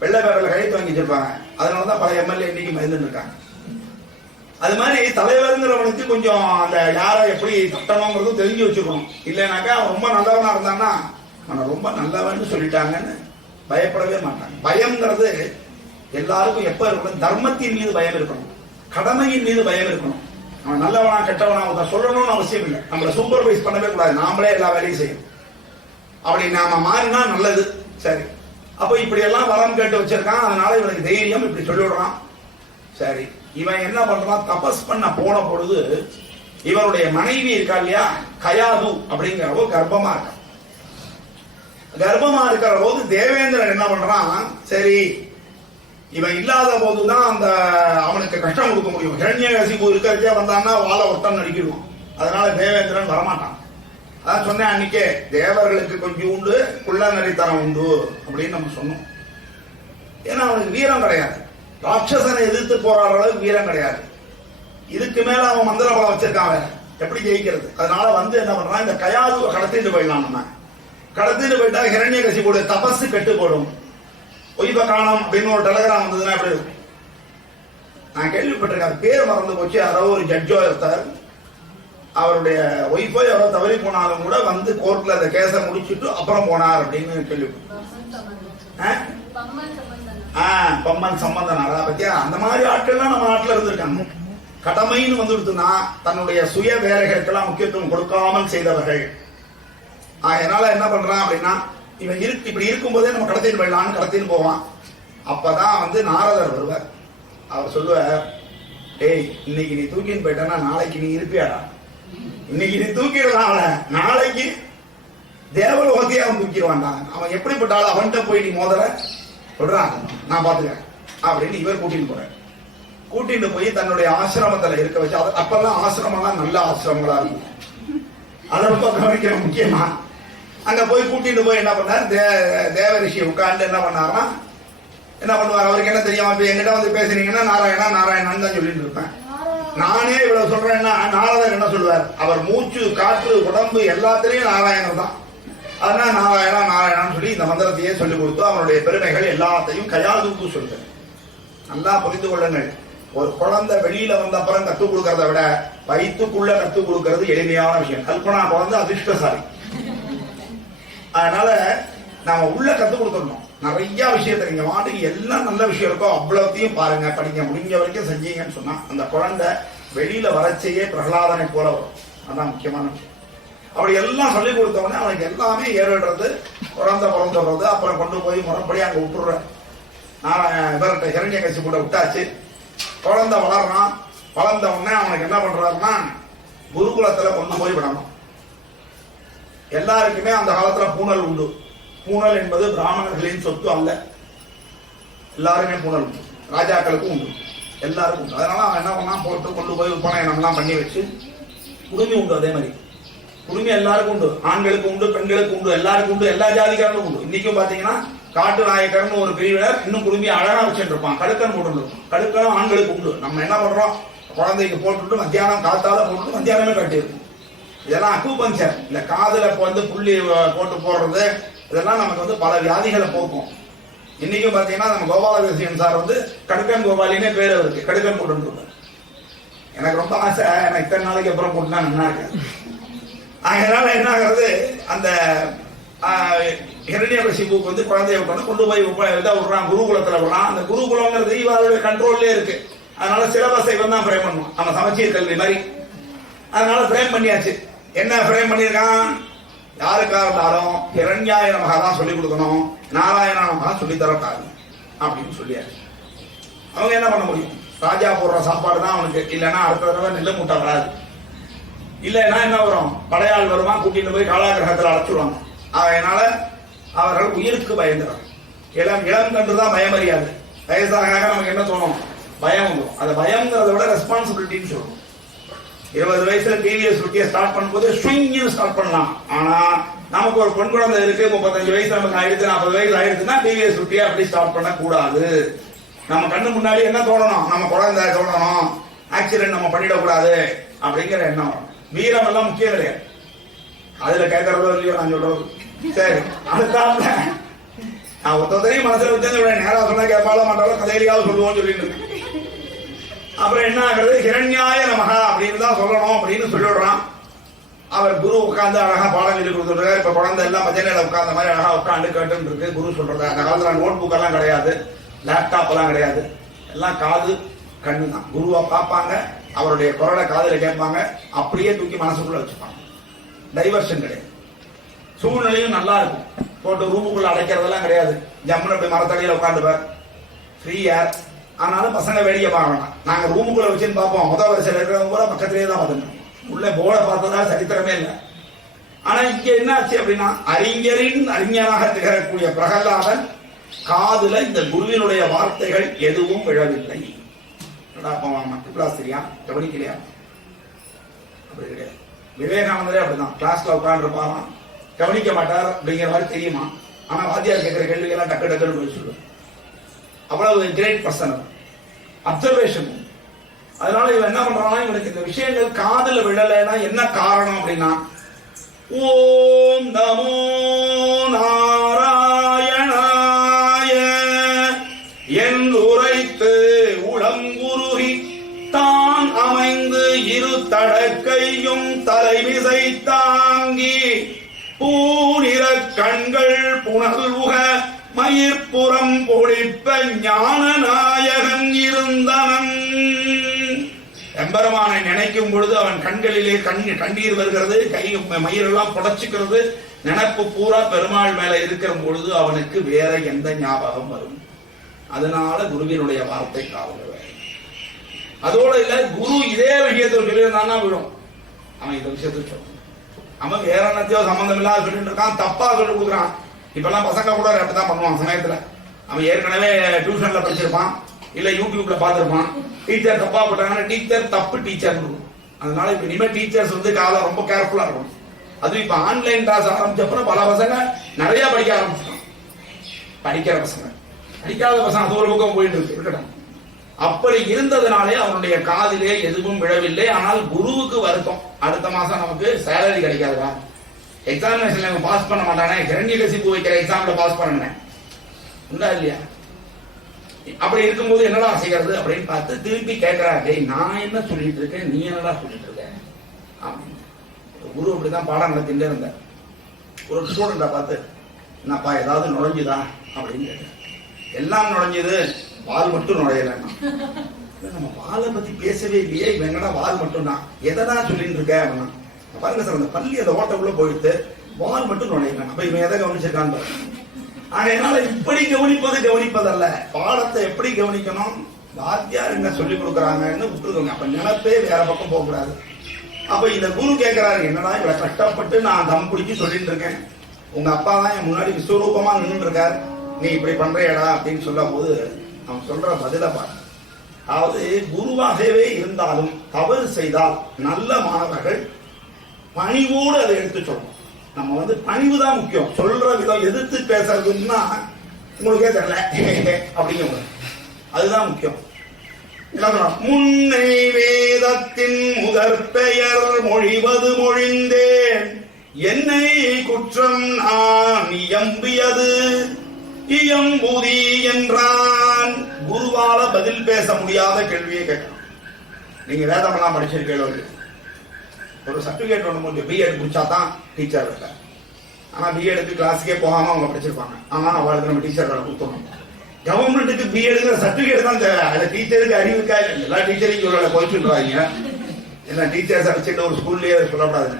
வெள்ளை பேரில் கையெழுத்து வாங்கி வச்சிருப்பாங்க. அதனாலதான் பல எம்எல்ஏ இன்னைக்கு மருந்து இருக்காங்க. அது மாதிரி தலைவருங்கிறவனுக்கு கொஞ்சம் அந்த யாரை எப்படி தட்டணுங்கிறதும் தெரிஞ்சு வச்சுக்கணும். இல்லைனாக்கா அவன் ரொம்ப நல்லவனா இருந்தான்னா அவனை ரொம்ப நல்லவன்னு சொல்லிட்டாங்கன்னு பயப்படவே மாட்டாங்க. பயம்ங்கிறது எல்லாருக்கும் எப்ப இருக்கணும், தர்மத்தின் மீது பயம் இருக்கணும். கடமையின் மீது பயம் இருக்கணும். அவன் நல்லவனா கெட்டவனா ஒருத்தன் சொல்லணும்னு அவசியம் இல்லை. நம்மளை சூப்பர்வைஸ் பண்ணவே கூடாது, நாமளே எல்லா வேலையும் செய்யணும். அப்படி நாம மாறினா நல்லது. சரி, அப்ப இப்படி எல்லாம் வரம் கேட்டு வச்சிருக்கான். அதனால இவனுக்கு தைரியம் இப்படி சொல்லிவிடுறான். சரி, இவன் என்ன பண்றான், தபஸ் பண்ண போன பொழுது இவருடைய மனைவி இருக்கா இல்லையா, கயாது அப்படிங்கிறவோ கர்ப்பமா இருக்க. கர்ப்பமா இருக்கிற போது தேவேந்திரன் என்ன பண்றான், சரி இவன் இல்லாத போதுதான் அந்த அவனுக்கு கஷ்டம் கொடுக்க முடியும். ஹிரண்யகசிபு இருக்கிறதே வந்தான்னா வாழை ஒருத்தன் நடிக்கிடுவான். அதனால தேவேந்திரன் வரமாட்டான். அதான் சொன்னேன் அன்னைக்கே, தேவர்களுக்கு கொஞ்சம் உண்டு, குள்ள நரித்தனம் உண்டு அப்படின்னு நம்ம சொன்னோம். ஏன்னா அவனுக்கு வீரம் கிடையாது, ராட்சசனை எதிர்த்து போராடுற அளவுக்கு வீரம் கிடையாது. இதுக்கு மேல அவன் மந்திர பலம் வச்சிருக்கான், எப்படி ஜெயிக்கிறது? அதனால வந்து என்ன பண்றான், இந்த கயாதுவை கடத்திட்டு போயிடலாம். நம்ம கடத்திட்டு போயிட்டா ஹிரண்யகசிபுடைய தபசு கெட்டு போடும். ஒய்ப காணம் அப்படின்னு ஒரு டெலகிராம் வந்ததுன்னா எப்படி இருக்கும்? நான் கேள்விப்பட்டிருக்கேன், பேர் மறந்து போச்சு. யாரோ ஒரு ஜட்ஜோ இருந்தார், அவருடைய ஒய்ஃபோ யாரோ தவறி போனாலும் கூட வந்து கோர்ட்ல அந்த கேஸை முடிச்சுட்டு அப்புறம் போனார் அப்படின்னு கேள்விப்பட்டேன். பம்மன் சம்பந்தனாரா பத்தியா? அந்த மாதிரி ஆட்கள்லாம் நம்ம நாட்டுல இருந்திருக்காங்க. கடமைன்னு வந்துடுத்துனா தன்னுடைய சுய வேலைகளுக்கெல்லாம் முக்கியத்துவம் கொடுக்காமல் செய்தவர்கள். அதனால என்ன பண்றான் அப்படின்னா, இவன் இப்படி இருக்கும்போதே நம்ம கடத்தின்னு போயிடலான்னு கடத்தின்னு போவான். அப்பதான் வந்து நாரதர் வருவார். அவர் சொல்லுவார், டேய் இன்னைக்கு நீ தூக்கின்னு போயிட்டா நாளைக்கு நீ இருப்பியாடா, இன்னைக்கு நீ தூக்கிடலாம் அவனை, நாளைக்கு தேவலோகத்தையே அவன் தூக்கிடுவான்டா. அவன் எப்படிப்பட்டாலும் அவன்கிட்ட போய் நீ மோதல சொல்றான், நான் பாத்துக்கிறேன் அப்படின்னு இவர் கூட்டின்னு போறார். கூட்டிட்டு போய் தன்னுடைய ஆசிரமத்துல இருக்க வச்சு, அப்பெல்லாம் ஆசிரமம்லாம் நல்ல ஆசிரமங்களா இருக்கும், அதை ரொம்ப கவனிக்கிற முக்கியமா. அங்க போய் கூட்டிட்டு போய் என்ன பண்ணார், தேவரிஷி உட்கார்ந்து என்ன பண்ணாருன்னா, என்ன பண்ணுவார், அவருக்கு என்ன தெரியும், இப்ப என்கிட்ட வந்து பேசுறீங்கன்னா நாராயணா நாராயணான்னு தான் சொல்லிட்டு இருப்பேன். நானே இவ்வளவு சொல்றேன்னா நாரதர் என்ன சொல்வார், அவர் மூச்சு காற்று உடம்பு எல்லாத்திலையும் நாராயணன் தான். அதனால நாராயணா நாராயணான்னு சொல்லி இந்த மந்திரத்தையே சொல்லிக் கொடுத்து அவனுடைய பெருமைகள் எல்லாத்தையும் கயாதுக்கு சொல்றார். நல்லா புரிந்து கொள்ளுங்கள், ஒரு குழந்தை வெளியில வந்த அப்புறம் கத்துக் கொடுக்கறத விட வயிற்றுக்குள்ள கத்துக் கொடுக்கறது எளிமையான விஷயம். கல்பனா குழந்தை அதிர்ஷ்டசாலி. அதனால நாம உள்ள கத்துக் கொடுத்துடணும். நிறைய விஷயத்தை நீங்க வாட்டுக்கு எல்லாம் நல்ல விஷயம் இருக்கோ அவ்வளவுத்தையும் பாருங்க, படிங்க, முடிஞ்ச வரைக்கும் செஞ்சீங்கன்னு சொன்னா அந்த குழந்தை வெளியில வரச்சையே பிரகலாதனை போல வரும். அதான் முக்கியமான விஷயம். அப்படி எல்லாம் சொல்லிக் கொடுத்தவொடனே அவனுக்கு எல்லாமே ஏறிடுறது, குழந்தை பிறந்துடுறது, அப்புறம் கொண்டு போய் முறைப்படி அங்க விட்டுடுற. இவர்கிட்ட ஹிரண்யகசிபு கூட விட்டாச்சு. குழந்தை வளர்றான். வளர்ந்த உடனே அவனுக்கு என்ன பண்றாருன்னா, குருகுலத்துல கொண்டு போய் விடணும். எல்லாருக்குமே அந்த காலத்துல பூணல் உண்டு. பூணல் என்பது பிராமணர்களின் சொத்து அல்ல, எல்லாருமே பூணல் உண்டு. ராஜாக்களுக்கும் உண்டு, எல்லாருக்கும் உண்டு. அதனால அவன் என்ன பண்ணா, போட்டு கொண்டு போய் உபநயனம் எல்லாம் பண்ணி வச்சு, குடுமி உண்டு. அதே மாதிரி குடுமி எல்லாருக்கும் உண்டு, ஆண்களுக்கு உண்டு, பெண்களுக்கு உண்டு, எல்லாருக்கும் உண்டு, எல்லா ஜாதிக்காரனும் உண்டு. இன்னைக்கும் பாத்தீங்கன்னா காட்டு நாயக்கர்னு ஒரு பிரிவினர் இன்னும் குடுமி அழகா வச்சுட்டு இருப்பான், கடுக்கன் போட்டு இருக்கும். கடுக்கனும் ஆண்களுக்கு உண்டு. நம்ம என்ன பண்றோம், குழந்தைக்கு போட்டுட்டு மத்தியானம் காத்தால போட்டு மத்தியானமே கட்டியிருக்கும். இதெல்லாம் அக்குபஞ்சர், இந்த காதுல வந்து புள்ளி போட்டு போடுறது, இதெல்லாம் நமக்கு வந்து பல வியாதிகளை போக்கும். இன்னைக்கும் பாத்தீங்கன்னா நம்ம கோபாலகிருஷ்ணன் சார் வந்து கடுக்கன் கோபாலினே பேர் இருக்கு, கடுக்கன் போட்டு. எனக்கு ரொம்ப ஆசை, நான் இத்தனை நாளைக்கு அப்புறம் போட்டுனா நல்லா இருக்கு. அதனால என்ன ஆகுறது, அந்த ஹிரண்யகசிபுக்கு வந்து குழந்தைய கொண்டு போய் விடுறான், குருகுலத்துல விடுறான். அந்த குருகுலங்கிறது இவருடைய கண்ட்ரோல்லே இருக்கு. அதனால சிலபஸை தான் ஃப்ரேம் பண்ணுவோம், நம்ம சமச்சீர் கல்வி மாதிரி. அதனால ஃப்ரேம் பண்ணியாச்சு. என்ன ஃப்ரேம் பண்ணியிருக்கான், யாருக்காக இருந்தாலும் ஹிரண்யாய நமகா தான் சொல்லிக் கொடுக்கணும், நாராயண நமகா சொல்லித்தரக்கூடாது அப்படின்னு சொல்லியாச்சு. அவங்க என்ன பண்ண முடியும், ராஜா போடுற சாப்பாடு தான் அவனுக்கு, இல்லைன்னா அடுத்த தடவை நெல்லு மூட்டை வராது. இல்லைன்னா என்ன வரும், படையாள் வருமா, கூட்டிட்டு போய் காலாகிரகத்தில் அழைச்சிடுவாங்க. அதனால அவர்கள் உயிருக்கு பயந்துறாங்க. இளம் கண்டுதான் பயமறியாது. வயசாக நமக்கு என்ன தோணும், பயம் வந்துடும். அந்த பயம்ங்கிறத விட ரெஸ்பான்சிபிலிட்டின்னு சொல்லுவோம். 20 வயசுல டிவிஎஸ் ரொட்டியை ஸ்டார்ட் பண்ணும்போது ஸ்விங்னு ஸ்டார்ட் பண்ணலாம். ஆனா நமக்கு ஒரு பெண் குழந்தை இருக்கு, 35 வயசு நமக்கு ஆயிடுச்சு, 40 வயசு ஆயிடுச்சுன்னா டிவிஎஸ் ரொட்டியை அப்படி ஸ்டார்ட் பண்ண கூடாது. நம்ம கண்ணு முன்னாடி என்ன தோணணும், நம்ம குழந்தை தோணணும், ஆக்சிடென்ட் நம்ம பண்ணிடக்கூடாது அப்படிங்கிற எண்ணம். வீரம் எல்லாம் முக்கியம் கிடையாது, அதுல கேட்கறதோ இல்லையோ நான் சொல்றது. சரி, அடுத்தாப்புல நான் ஒருத்தரையும் மனசுல வச்சு நேரா சொன்னா கேட்பாள மாட்டாலும் கதையிலையாவது சொல்லுவோம் சொல்லிட்டு இருக்கேன். அப்புறம் என்ன ஆகுறது, ஹிரண்யாய நமகா அப்படின்னு தான் சொல்லணும் அப்படின்னு சொல்லிடுறான். அவர் குரு உட்கார்ந்து அழகா பாடம் சொல்லி கொடுத்துருக்காரு. இப்ப குழந்தை எல்லாம் மஜனையில உட்கார்ந்த மாதிரி அழகா உட்காந்து கேட்டு இருக்கு குரு சொல்றது. அந்த காலத்துல நோட் புக் எல்லாம் கிடையாது, லேப்டாப் எல்லாம் கிடையாது, எல்லாம் காது கண்ணு தான். குருவை பார்ப்பாங்க, அவருடைய குரலை காதல கேட்பாங்க, அப்படியே தூக்கி மனசுக்குள்ள வச்சுப்பாங்க. டைவர்ஷன் கிடையாது. சூழ்நிலையும் நல்லா இருக்கும். போட்டு ரூமுக்குள்ள அடைக்கிறதெல்லாம் கிடையாது. ஜம்முன்னு போய் மரத்தடியில் உட்காந்துப்பார், ஃப்ரீ ஏர். ஆனாலும் பசங்க வேடிக்கை பார்க்கலாம். நாங்க ரூமுக்குள்ள வச்சுன்னு பார்ப்போம். முதல் வரிசையில் இருக்கிறவங்க கூட பக்கத்திலேயே தான் பார்த்துருக்கோம். உள்ள போர்டை பார்த்ததா சரித்திரமே இல்லை. ஆனா இங்க என்ன ஆச்சு அப்படின்னா, அறிஞரின் அறிஞராக திகழக்கூடிய பிரகலாதன் காதுல இந்த குருவினுடைய வார்த்தைகள் எதுவும் விழவில்லை. மட்டிப்பிளாசிரியா கவனிக்கலையா? அப்படி கிடையாது. விவேகானந்தரே அப்படிதான். கிளாஸ்ல உட்கார்ந்து இருப்பாராம், கவனிக்க மாட்டார் அப்படிங்கிற மாதிரி தெரியுமா. ஆனா வாத்தியார் கேட்கிற கேள்விகள்லாம் டக்கு டக்குன்னு போய் சொல்லுவார். அவ்வளவு கிரேட் பர்சன், அப்சர்வேஷன். அதனால இவன் என்ன பண்றான்னா, இவனுக்கு இந்த விஷயங்கள் காதுல விழலைன்னா என்ன காரணம் அப்படின்னா, ஓம் நமோ நாராயணாய என்று உரைத்து உளங்குருகி தான் அமைந்து இரு தடக்கையும் தலைவிசை தாங்கி பூநிற கண்கள் புனல்வுக மயிர்ப்புறம் பொழிப்ப ஞான நாயகன் இருந்தனன். எம்பெருமானை நினைக்கும் பொழுது அவன் கண்களிலே கண்ணீர் வருகிறது, கை மயிரெல்லாம் புடைச்சுக்கிறது. நினைப்பு பூரா பெருமாள் மேல இருக்கிற பொழுது அவனுக்கு வேற எந்த ஞாபகம் வரும்? அதனால குருவினுடைய வார்த்தை காவல. அதோட இல்ல, குரு இதே விஷயத்தை சொல்லியிருந்தான்னா விடும். அவன் இந்த விஷயத்தை சொல்றான். அவன் வேற என்னத்தையோ சம்பந்தம் இல்லாத சொல்லிட்டு இருக்கான், தப்பா சொல்லி கொடுக்குறான். இப்பெல்லாம் பசங்க கூட அப்படிதான் பண்ணுவான். சமயத்துல அவன் ஏற்கனவே டியூஷன்ல படிச்சிருப்பான், இல்ல யூடியூப்ல பார்த்திருப்பான். டீச்சர் தப்பா போட்டாங்கன்னா டீச்சர் தப்பு டீச்சர். அதனால இப்ப இனிமே டீச்சர்ஸ் வந்து காலம் ரொம்ப கேர்ஃபுல்லா இருக்கணும். அதுவும் இப்ப ஆன்லைன் கிளாஸ் ஆரம்பிச்சப்பறம் பல பசங்க நிறைய படிக்க ஆரம்பிச்சிட்டான். படிக்கிற பசங்க, படிக்காத பசங்க அது ஒரு பக்கம் போயிட்டு இருக்கு, இருக்கட்டும். அப்படி இருந்ததுனாலே அவனுடைய காதிலே எதுவும் விழவில்லை. ஆனால் குருவுக்கு வருத்தம், அடுத்த மாசம் நமக்கு சேலரி கிடைக்காதுடா, எக்ஸாமினேஷன்ல பாஸ் பண்ண மாட்டானே, கிரண்யகசிப்பு வைக்கிற எக்ஸாம்ல பாஸ் பண்ணேன் உண்டா இல்லையா? அப்படி இருக்கும்போது என்னடா செய்யறது அப்படின்னு பார்த்து திருப்பி கேட்கிறாரு, நான் என்ன சொல்லிட்டு இருக்கேன், நீ என்னடா சொல்லிட்டு இருக்க அப்படின்னு. குரு அப்படிதான் பாடம் நடத்திட்டே இருந்தேன். ஒரு ஸ்டூடெண்டா பார்த்து, என்னப்பா ஏதாவது நுழைஞ்சுதா அப்படின்னு கேட்டேன். எல்லாம் நுழைஞ்சது, வால் மட்டும் நுழையல. நம்ம வாலை பத்தி பேசவே இல்லையே, இவன் என்னடா வால் மட்டும் தான் எதனா சொல்லிட்டு இருக்க அப்படின்னா, பாருங்க சார், அந்த பள்ளி அந்த ஓட்டக்குள்ள போயிட்டு வால் மட்டும் நுழையிறான். அப்ப இவன் எதை கவனிச்சிருக்கான்னு பாருங்க. அதனால இப்படி கவனிப்பதல்ல, பாடத்தை எப்படி கவனிக்கணும், வாத்தியார் என்ன சொல்லி கொடுக்குறாங்கன்னு விட்டுருக்கோங்க. அப்ப நினைப்பே வேற பக்கம் போக கூடாது. அப்ப இந்த குரு கேட்கிறாரு, என்னடா இவ்வளவு கஷ்டப்பட்டு நான் தம் பிடிச்சி சொல்லிட்டு இருக்கேன், உங்க அப்பா தான் என் முன்னாடி விஸ்வரூபமா நின்று இருக்காரு, நீ இப்படி பண்றியடா அப்படின்னு சொல்லும் போது அவன் சொல்ற பதில பாரு. அதாவது குருவாகவே இருந்தாலும் தவறு செய்தால் நல்ல மாணவர்கள் பணிவோடு அதை எடுத்து சொல்லணும். நம்ம வந்து பணிவு தான் முக்கியம். சொல்ற விதம், எதிர்த்து பேசுறதுன்னா உங்களுக்கே தெரியல அப்படிங்கிற அதுதான் முக்கியம். முன்னை வேதத்தின் முதற் பெயர் மொழிவது மொழிந்தேன், என்னை குற்றம் நான் இயம்பியது இயம்புதி என்றான். குருவால பதில் பேச முடியாத கேள்வியை கேட்கணும். நீங்க வேதம் எல்லாம் படிச்சிருக்கீங்க, ஒரு சர்டிபிகேட் ஒன்று முடியும், பிஎட் முடிச்சா தான் டீச்சர் இருக்க. ஆனா பிஎடுக்கு கிளாஸுக்கே போகாம அவங்க படிச்சிருப்பாங்க. ஆனா அவளுக்கு நம்ம டீச்சர் வேலை கொடுத்துடணும். கவர்மெண்ட்டுக்கு பிஎடுங்கிற சர்டிபிகேட் தான் தேவை. அது டீச்சருக்கு அறிவுக்கா இல்லை, எல்லா டீச்சரையும் இவரோட போய் சொல்றாங்க. என்ன டீச்சர்ஸ் அடிச்சுட்டு ஒரு ஸ்கூல்லயே சொல்லக்கூடாது.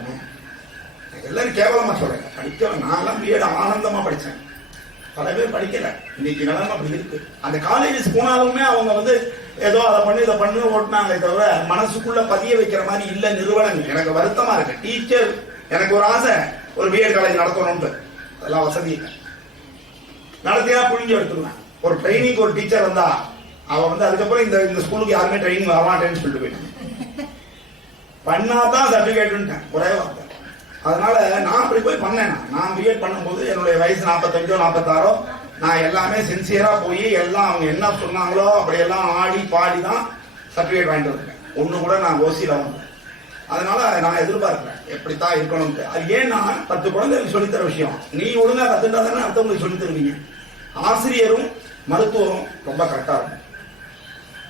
எல்லாரும் கேவலமா சொல்றேன். படிக்க நான்லாம் பிஎட் ஆனந்தமா படிச்சேன், பல பேர் படிக்கல. இன்னைக்கு நிலைமை அப்படி இருக்கு. அந்த காலேஜஸ் போனாலுமே அவங்க வந்து ஏதோ அதை பண்ணி இதை பண்ணி ஓட்டினாங்களே தவிர மனசுக்குள்ள பதிய வைக்கிற மாதிரி இல்ல நிறுவனங்கள். எனக்கு வருத்தமா இருக்கு. டீச்சர் எனக்கு ஒரு ஆசை, ஒரு பிஎட் காலேஜ் நடத்தணும்னு. அதெல்லாம் வசதி இல்லை. நடத்தியா புரிஞ்சு எடுத்துருவேன். ஒரு ட்ரைனிங் ஒரு டீச்சர் வந்தா அவ வந்து அதுக்கப்புறம் இந்த ஸ்கூலுக்கு யாருமே ட்ரைனிங் வரமாட்டேன்னு சொல்லிட்டு போயிட்டாங்க. பண்ணாதான் சர்டிபிகேட் ஒரே வார்த்தை. அதனால நான் அப்படி போய் பண்ணேன். நான் பிஎட் பண்ணும்போது என்னுடைய வயசு 45 46. நான் எல்லாமே சின்சியரா போய் எல்லாம் அவங்க என்ன சொன்னாங்களோ அப்படியெல்லாம் ஆடி பாடி தான் சர்டிபிகேட் வாங்கிட்டு வந்திருக்கேன். ஒண்ணு கூட நான் ஓசியில வந்தேன். அதனால நான் எதிர்பார்க்கிறேன் எப்படித்தான் இருக்கணும்ட்டு. அது ஏன்னா 10 குழந்தைகளுக்கு சொல்லித்தர விஷயம். நீ ஒழுங்கா கத்துட்டா தானே அடுத்தவங்களுக்கு சொல்லி தருவீங்க. ஆசிரியரும் மருத்துவரும் ரொம்ப கரெக்டா இருக்கும்.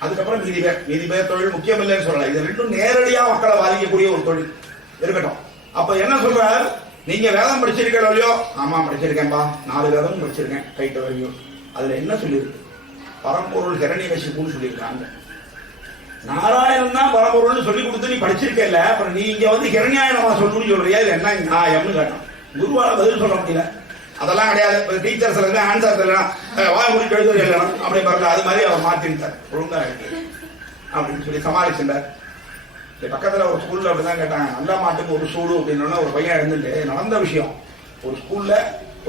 அதுக்கப்புறம் மீதி பேர் தொழில் முக்கியம் இல்லைன்னு சொல்லலாம். இது ரெண்டும் நேரடியா மக்களை பாதிக்கக்கூடிய ஒரு தொழில் இருக்கட்டும். அப்ப என்ன சொல்ற, நீங்க வேதம் படிச்சிருக்கீங்களோ இல்லையோ? ஆமா படிச்சிருக்கேன்பா, 4 வேதமும் படிச்சிருக்கேன் கைட்ட வரையும். அதுல என்ன சொல்லியிருக்கு? பரம்பொருள் ஹிரண்யகசிப்புன்னு சொல்லியிருக்காங்க. நாராயணன் தான் பரம்பொருள்னு சொல்லி கொடுத்து நீ படிச்சிருக்கல, அப்புறம் நீ இங்க வந்து ஹிரண்யாயனமா சொல்லணும்னு சொல்றியா? இது என்ன நியாயம்னு கேட்டான். குருவால பதில் சொல்ல முடியல. அதெல்லாம் கிடையாது. டீச்சர்ஸ் இருந்து ஆன்சர் தெரியலாம், வாய் முடிச்சு எழுத எழுதணும் அப்படி பாருங்க. அது மாதிரி அவர் மாத்திட்டார். ஒழுங்கா இருக்கு அப்படின்னு சொல்லி சமாளிச்சுட்டார். பக்கத்துல ஒரு ஸ்கூல்ல அப்படிதான் கேட்டாங்க, நல்ல மாட்டுக்கு ஒரு சூடு அப்படின்னு ஒரு பையன் எழுந்துட்டு நடந்த விஷயம். ஒரு ஸ்கூல்ல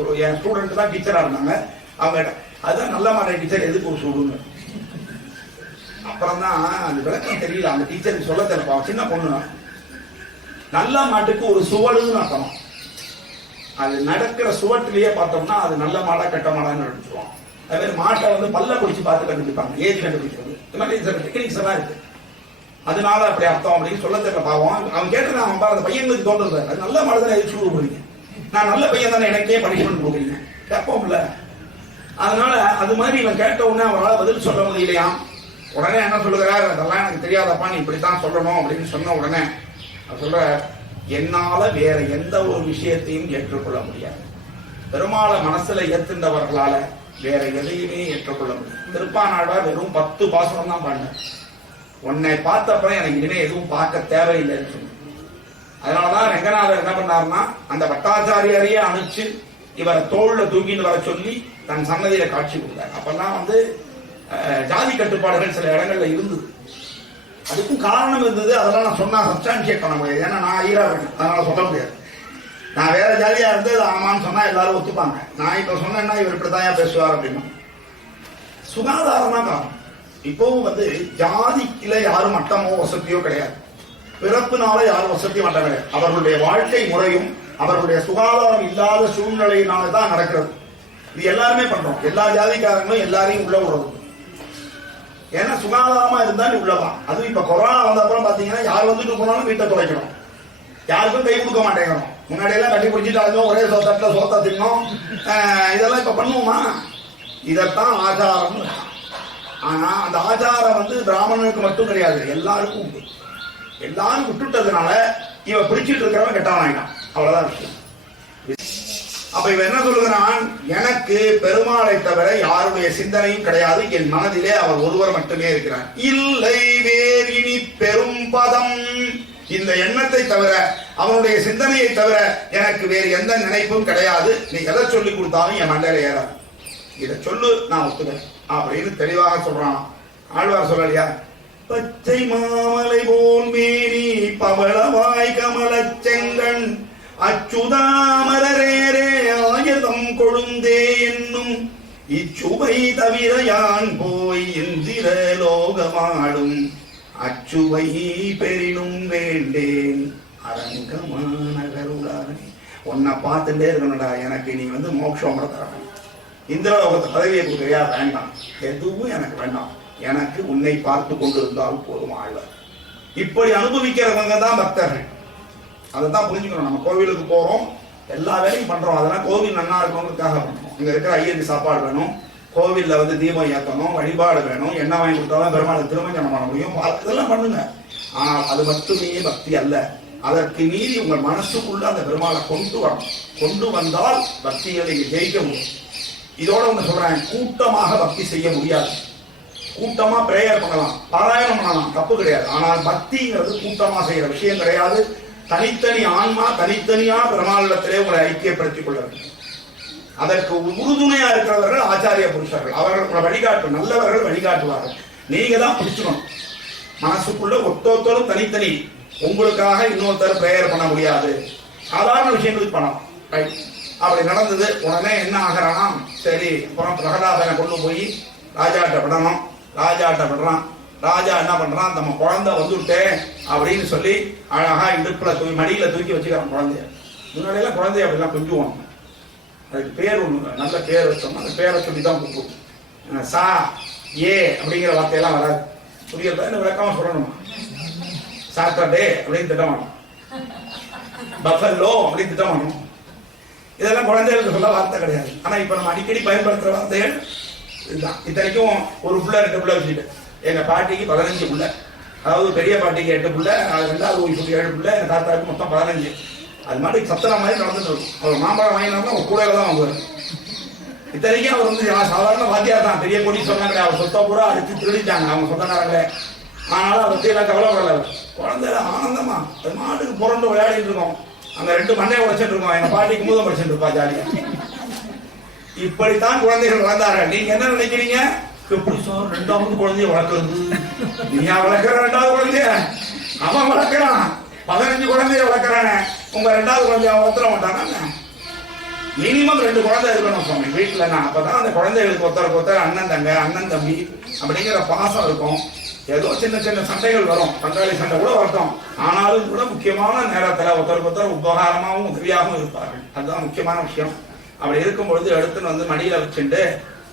ஒரு என் ஸ்டூடெண்ட் தான் டீச்சரா இருந்தாங்க. அவங்க கேட்டாங்க, அதுதான் நல்ல மாட்டை டீச்சர் எதுக்கு ஒரு சூடுன்னு. அப்புறம் தான் அந்த விளக்கம் தெரியல, அந்த டீச்சருக்கு சொல்ல தெரியப்பா. சின்ன பொண்ணு, நல்ல மாட்டுக்கு ஒரு சுவடுன்னு அர்த்தம். அது நடக்கிற சுவட்டிலேயே பார்த்தோம்னா அது நல்ல மாடா கெட்ட மாடான்னு நினைச்சிருவோம். அதே மாதிரி மாட்டை வந்து பல்ல குடிச்சு பார்த்து கண்டுபிடிப்பாங்க, ஏஜ் கண்டுபிடிக்கிறது. இந்த மாதிரி டெக்னிக்ஸ் எல்லாம் இருக்கு. அதனால அப்படி அர்த்தம் அப்படின்னு சொல்ல தெரியல பாவம். அவன் கேட்டு அவன் பாரு, அந்த பையனுக்கு தோன்றது அது நல்ல மாடு தானே எதுக்கு கொடுக்குறீங்க, நான் நல்ல பையன் தானே எனக்கே பனிஷ்மெண்ட் கொடுக்குறீங்க, கேட்போம்ல. அதனால அது மாதிரி இவன் கேட்ட உடனே அவரால் பதில் சொல்ல முடியலையாம். உடனே என்ன சொல்லுகிறார், அதெல்லாம் எனக்கு தெரியாதப்பா, நீ இப்படித்தான் சொல்லணும் அப்படின்னு சொன்ன உடனே சொல்ற, என்னால வேற எந்த ஒரு விஷயத்தையும் ஏற்றுக்கொள்ள முடியாது. பெருமாளை மனசுல ஏத்துண்டவர்களால வேற எதையுமே ஏற்றுக்கொள்ள முடியாது. திருப்பானாழ்வார் வெறும் 10 பாசுரம் தான் பாடினார். உன்னை பார்த்த அப்புறம் எனக்கு இனிமே எதுவும் பார்க்க தேவையில்லைன்னு சொன்ன. அதனாலதான் ரங்கநாதர் என்ன பண்ணாருன்னா, அந்த பட்டாச்சாரியரையே அனுப்பிச்சு இவரை தோல்ல தூக்கின்னு வர சொல்லி தன் சன்னதியில காட்சி கொடுத்தார். அப்பெல்லாம் வந்து ஜாதி கட்டுப்பாடுகள் சில இடங்கள்ல இருந்தது. அதுக்கும் காரணம் இருந்தது. அதெல்லாம் நான் சொன்னா சப்ஸ்டான்ஷியேட் பண்ண முடியாது, ஏன்னா நான் ஈரா இருக்கேன், அதனால சொல்ல முடியாது. நான் வேற ஜாதியா இருந்து ஆமான்னு சொன்னா எல்லாரும் ஒத்துப்பாங்க. நான் இப்ப சொன்னேன்னா இவர் இப்படிதான் பேசுவார் அப்படின்னு. சுகாதாரம் தான் காரணம். இப்பவும் வந்து ஜாதிக்குல யாரும் மட்டமோ வசதியோ கிடையாது, பிறப்புனால யாரும் வசதி மட்டம் கிடையாது. அவர்களுடைய வாழ்க்கை முறையும் அவர்களுடைய சுகாதாரம் இல்லாத சூழ்நிலையினாலதான் நடக்கிறது. இது எல்லாருமே பண்றோம். எல்லா ஜாதிக்காரங்களும் எல்லாரையும் உள்ள விடுறது. ஏன்னா சுகாதாரமா இருந்தா நீ உள்ளதான். அதுவும் இப்ப கொரோனா வந்த அப்புறம் பாத்தீங்கன்னா யார் வந்துட்டு போனாலும் வீட்டை துடைக்கணும், யாருக்கும் கை கொடுக்க மாட்டேங்கிறோம். முன்னாடி எல்லாம் கட்டி பிடிச்சிட்டு ஒரே தட்டுல சோத்தா தின்னோம். இதெல்லாம் இப்ப பண்ணுவோமா? இதத்தான் ஆச்சாரம். ஆனா அந்த ஆச்சாரம் வந்து பிராமணனுக்கு மட்டும் கிடையாது, எல்லாருக்கும் உண்டு. எல்லாரும் விட்டுட்டதுனால இவ பிடிச்சிட்டு இருக்கிறவன் கெட்டவன் ஆயிட்டான். அவ்வளவுதான் விஷயம். அப்ப இவன் என்ன சொல்லுகிறான், எனக்கு பெருமாளை தவிர யாருடைய சிந்தனையும் கிடையாது, என் மனதிலே அவர் ஒருவர் மட்டுமே இருக்கிறார். இல்லை வேறினி பெரும் பதம், இந்த எண்ணத்தை தவிர அவனுடைய சிந்தனையை தவிர எனக்கு வேறு எந்த நினைப்பும் கிடையாது. நீ எதை சொல்லி கொடுத்தாலும் என் மண்டையில ஏறாது. இதை சொல்லு, நான் ஒத்துக்கிறேன் அப்படின்னு தெளிவாக சொல்றான். ஆழ்வார் சொல்லலையா, பச்சை மாமலை போல் மேனி பவளவாய் கமல செங்கண் அச்சுதாமரரே ஆயதம் கொழுந்தே என்னும் இச்சுவை தவிர யான் போய் இந்திர லோகமாடும் அச்சுவை பெரினும் வேண்டேன் அரங்கமானகருளானே. உன்னை பார்த்துட்டே இருக்கணும்டா, எனக்கு நீ வந்து மோட்சம் தரணும், இந்திரலோகத்தை பதவியை கொடுக்குறியா? வேண்டாம், எதுவும் எனக்கு வேண்டாம், எனக்கு உன்னை பார்த்து கொண்டு இருந்தாலும் போதும். ஆழ்வார் இப்படி அனுபவிக்கிறவங்க தான் பக்தர்கள். அதை தான் புரிஞ்சுக்கணும். நம்ம கோவிலுக்கு போறோம், எல்லா வேலையும் பண்றோம், அதெல்லாம் கோவில் நல்லா இருக்கணுங்கிறதுக்காக பண்றோம். இங்க இருக்கிற ஐயருக்கு சாப்பாடு வேணும், கோவில்ல வந்து தீபம் ஏற்றணும், வழிபாடு வேணும், என்ன வாங்கி கொடுத்தாலும் பெருமாளுக்கு திருமஞ்சனம் பண்ண முடியும், இதெல்லாம் பண்ணுங்க. ஆனால் அது மட்டுமே பக்தி அல்ல. அதற்கு மீறி உங்கள் மனசுக்குள்ள அந்த பெருமாளை கொண்டு வரணும். கொண்டு வந்தால் பக்தியை நீங்க ஜெயிக்க முடியும். இதோட ஒண்ணு சொல்றேன், கூட்டமாக பக்தி செய்ய முடியாது. கூட்டமா பிரேயர் பண்ணலாம், பாராயணம் பண்ணலாம், தப்பு கிடையாது. ஆனால் பக்திங்கிறது கூட்டமா செய்யற விஷயம் கிடையாது. தனித்தனி ஆன்மா தனித்தனியா பெருமாளிடத்திலே உங்களை ஐக்கியப்படுத்திக் கொள்ள வேண்டும். அதற்கு உறுதுணையா இருக்கிறவர்கள் ஆச்சாரிய புருஷர்கள், அவர்கள் உங்களை வழிகாட்டு, நல்லவர்கள் வழிகாட்டுவார்கள். நீங்க தான் பிடிச்சுக்கணும். மனசுக்குள்ள ஒத்தொத்தரும் தனித்தனி, உங்களுக்காக இன்னொருத்தர் பிரேயர் பண்ண முடியாது. சாதாரண விஷயங்களுக்கு பண்ணலாம். ரைட், அப்படி நடந்தது. உடனே என்ன ஆகிறானா, சரி அப்புறம் பிரகலாதனை கொண்டு போய் ராஜாட்ட விடணும். ராஜாட்ட விடுறான். ராஜா என்ன பண்றான், நம்ம குழந்தை வந்துட்டேன் அப்படின்னு சொல்லி அழகா இடுப்புல தூக்கி மடியில தூக்கி வச்சுக்கிறான் குழந்தைய. முன்னாடியெல்லாம் குழந்தைய அப்படிலாம் கொஞ்சுவாங்க. அதுக்கு பேர் ஒண்ணு, நல்ல பேர் வச்சோம்னா அந்த பேரை சொல்லி தான் கூப்பிடும். சா ஏ அப்படிங்கிற வார்த்தையெல்லாம் வராது. புரியல, இந்த விளக்கமா சொல்லணுமா? சாட்டர்டே அப்படின்னு திட்டம் பண்ணணும், பஃபல்லோ அப்படின்னு திட்டம் பண்ணணும். இதெல்லாம் குழந்தைகளுக்கு சொல்ல வார்த்தை கிடையாது. ஆனா இப்ப நம்ம அடிக்கடி பயன்படுத்துற வார்த்தைகள் இதுதான். இத்தனைக்கும் ஒரு புள்ள 2 புள்ள வச்சுட்டு, எங்க பாட்டிக்கு 15 புள்ள, அதாவது பெரிய பாட்டிக்கு 8 புள்ள, 2வது ஒய்ஃபுக்கு 7 புள்ள, எங்க தாத்தாவுக்கு மொத்தம் 15. அது மாதிரி சத்திர மாதிரி நடந்துட்டு இருக்கும். அவர் மாம்பழம் வாங்கினாருன்னா ஒரு கூடையில தான் வாங்குவார். இத்தனைக்கும் அவர் வந்து சாதாரண வாத்தியார் தான், பெரிய கொடி சொன்னாங்க. அவர் சொத்தை பூரா அடிச்சு திருடிட்டாங்க அவங்க சொந்தக்காரங்களே. ஆனாலும் அதை பத்தி எல்லாம் கவலைப்படல. குழந்தை ஆனந்தமா அது மாட்டுக்கு புரண்டு விளையாடிட்டு இருக்கோம். அந்த 2 மண்ணையை உடைச்சிட்டு இருக்கோம். எங்க பாட்டிக்கு மூதம் படிச்சுட்டு இருப்பா ஜாலியா. இப்படித்தான் குழந்தைகள் வளர்ந்தார்கள். நீங்க என்ன நினைக்கிறீங்க? எப்படி சார் 2வது குழந்தைய வளர்க்கறது? நீயா வளர்க்கிற 2வது குழந்தைய? அவன் வளர்க்கிறான். 15 குழந்தைய வளர்க்கிறானே. உங்க 2வது குழந்தைய வளர்த்துற மாட்டானா? மினிமம் 2 குழந்தை இருக்கணும் சுவாமி வீட்டுல. அப்பதான் அந்த குழந்தைகளுக்கு ஒருத்தருக்கு ஒருத்தர் அண்ணன் தங்க அண்ணன் தம்பி அப்படிங்கிற பாசம் இருக்கும். ஏதோ சின்ன சின்ன சண்டைகள் வரும், பங்காளி சண்டை கூட வரட்டும். ஆனாலும் கூட முக்கியமான நேரத்துல ஒருத்தருக்கு ஒருத்தர் உபகாரமாகவும் உதவியாகவும் இருப்பார்கள். அதுதான் முக்கியமான விஷயம். அப்படி இருக்கும் பொழுது எடுத்துன்னு வந்து மடியில வச்சுட்டு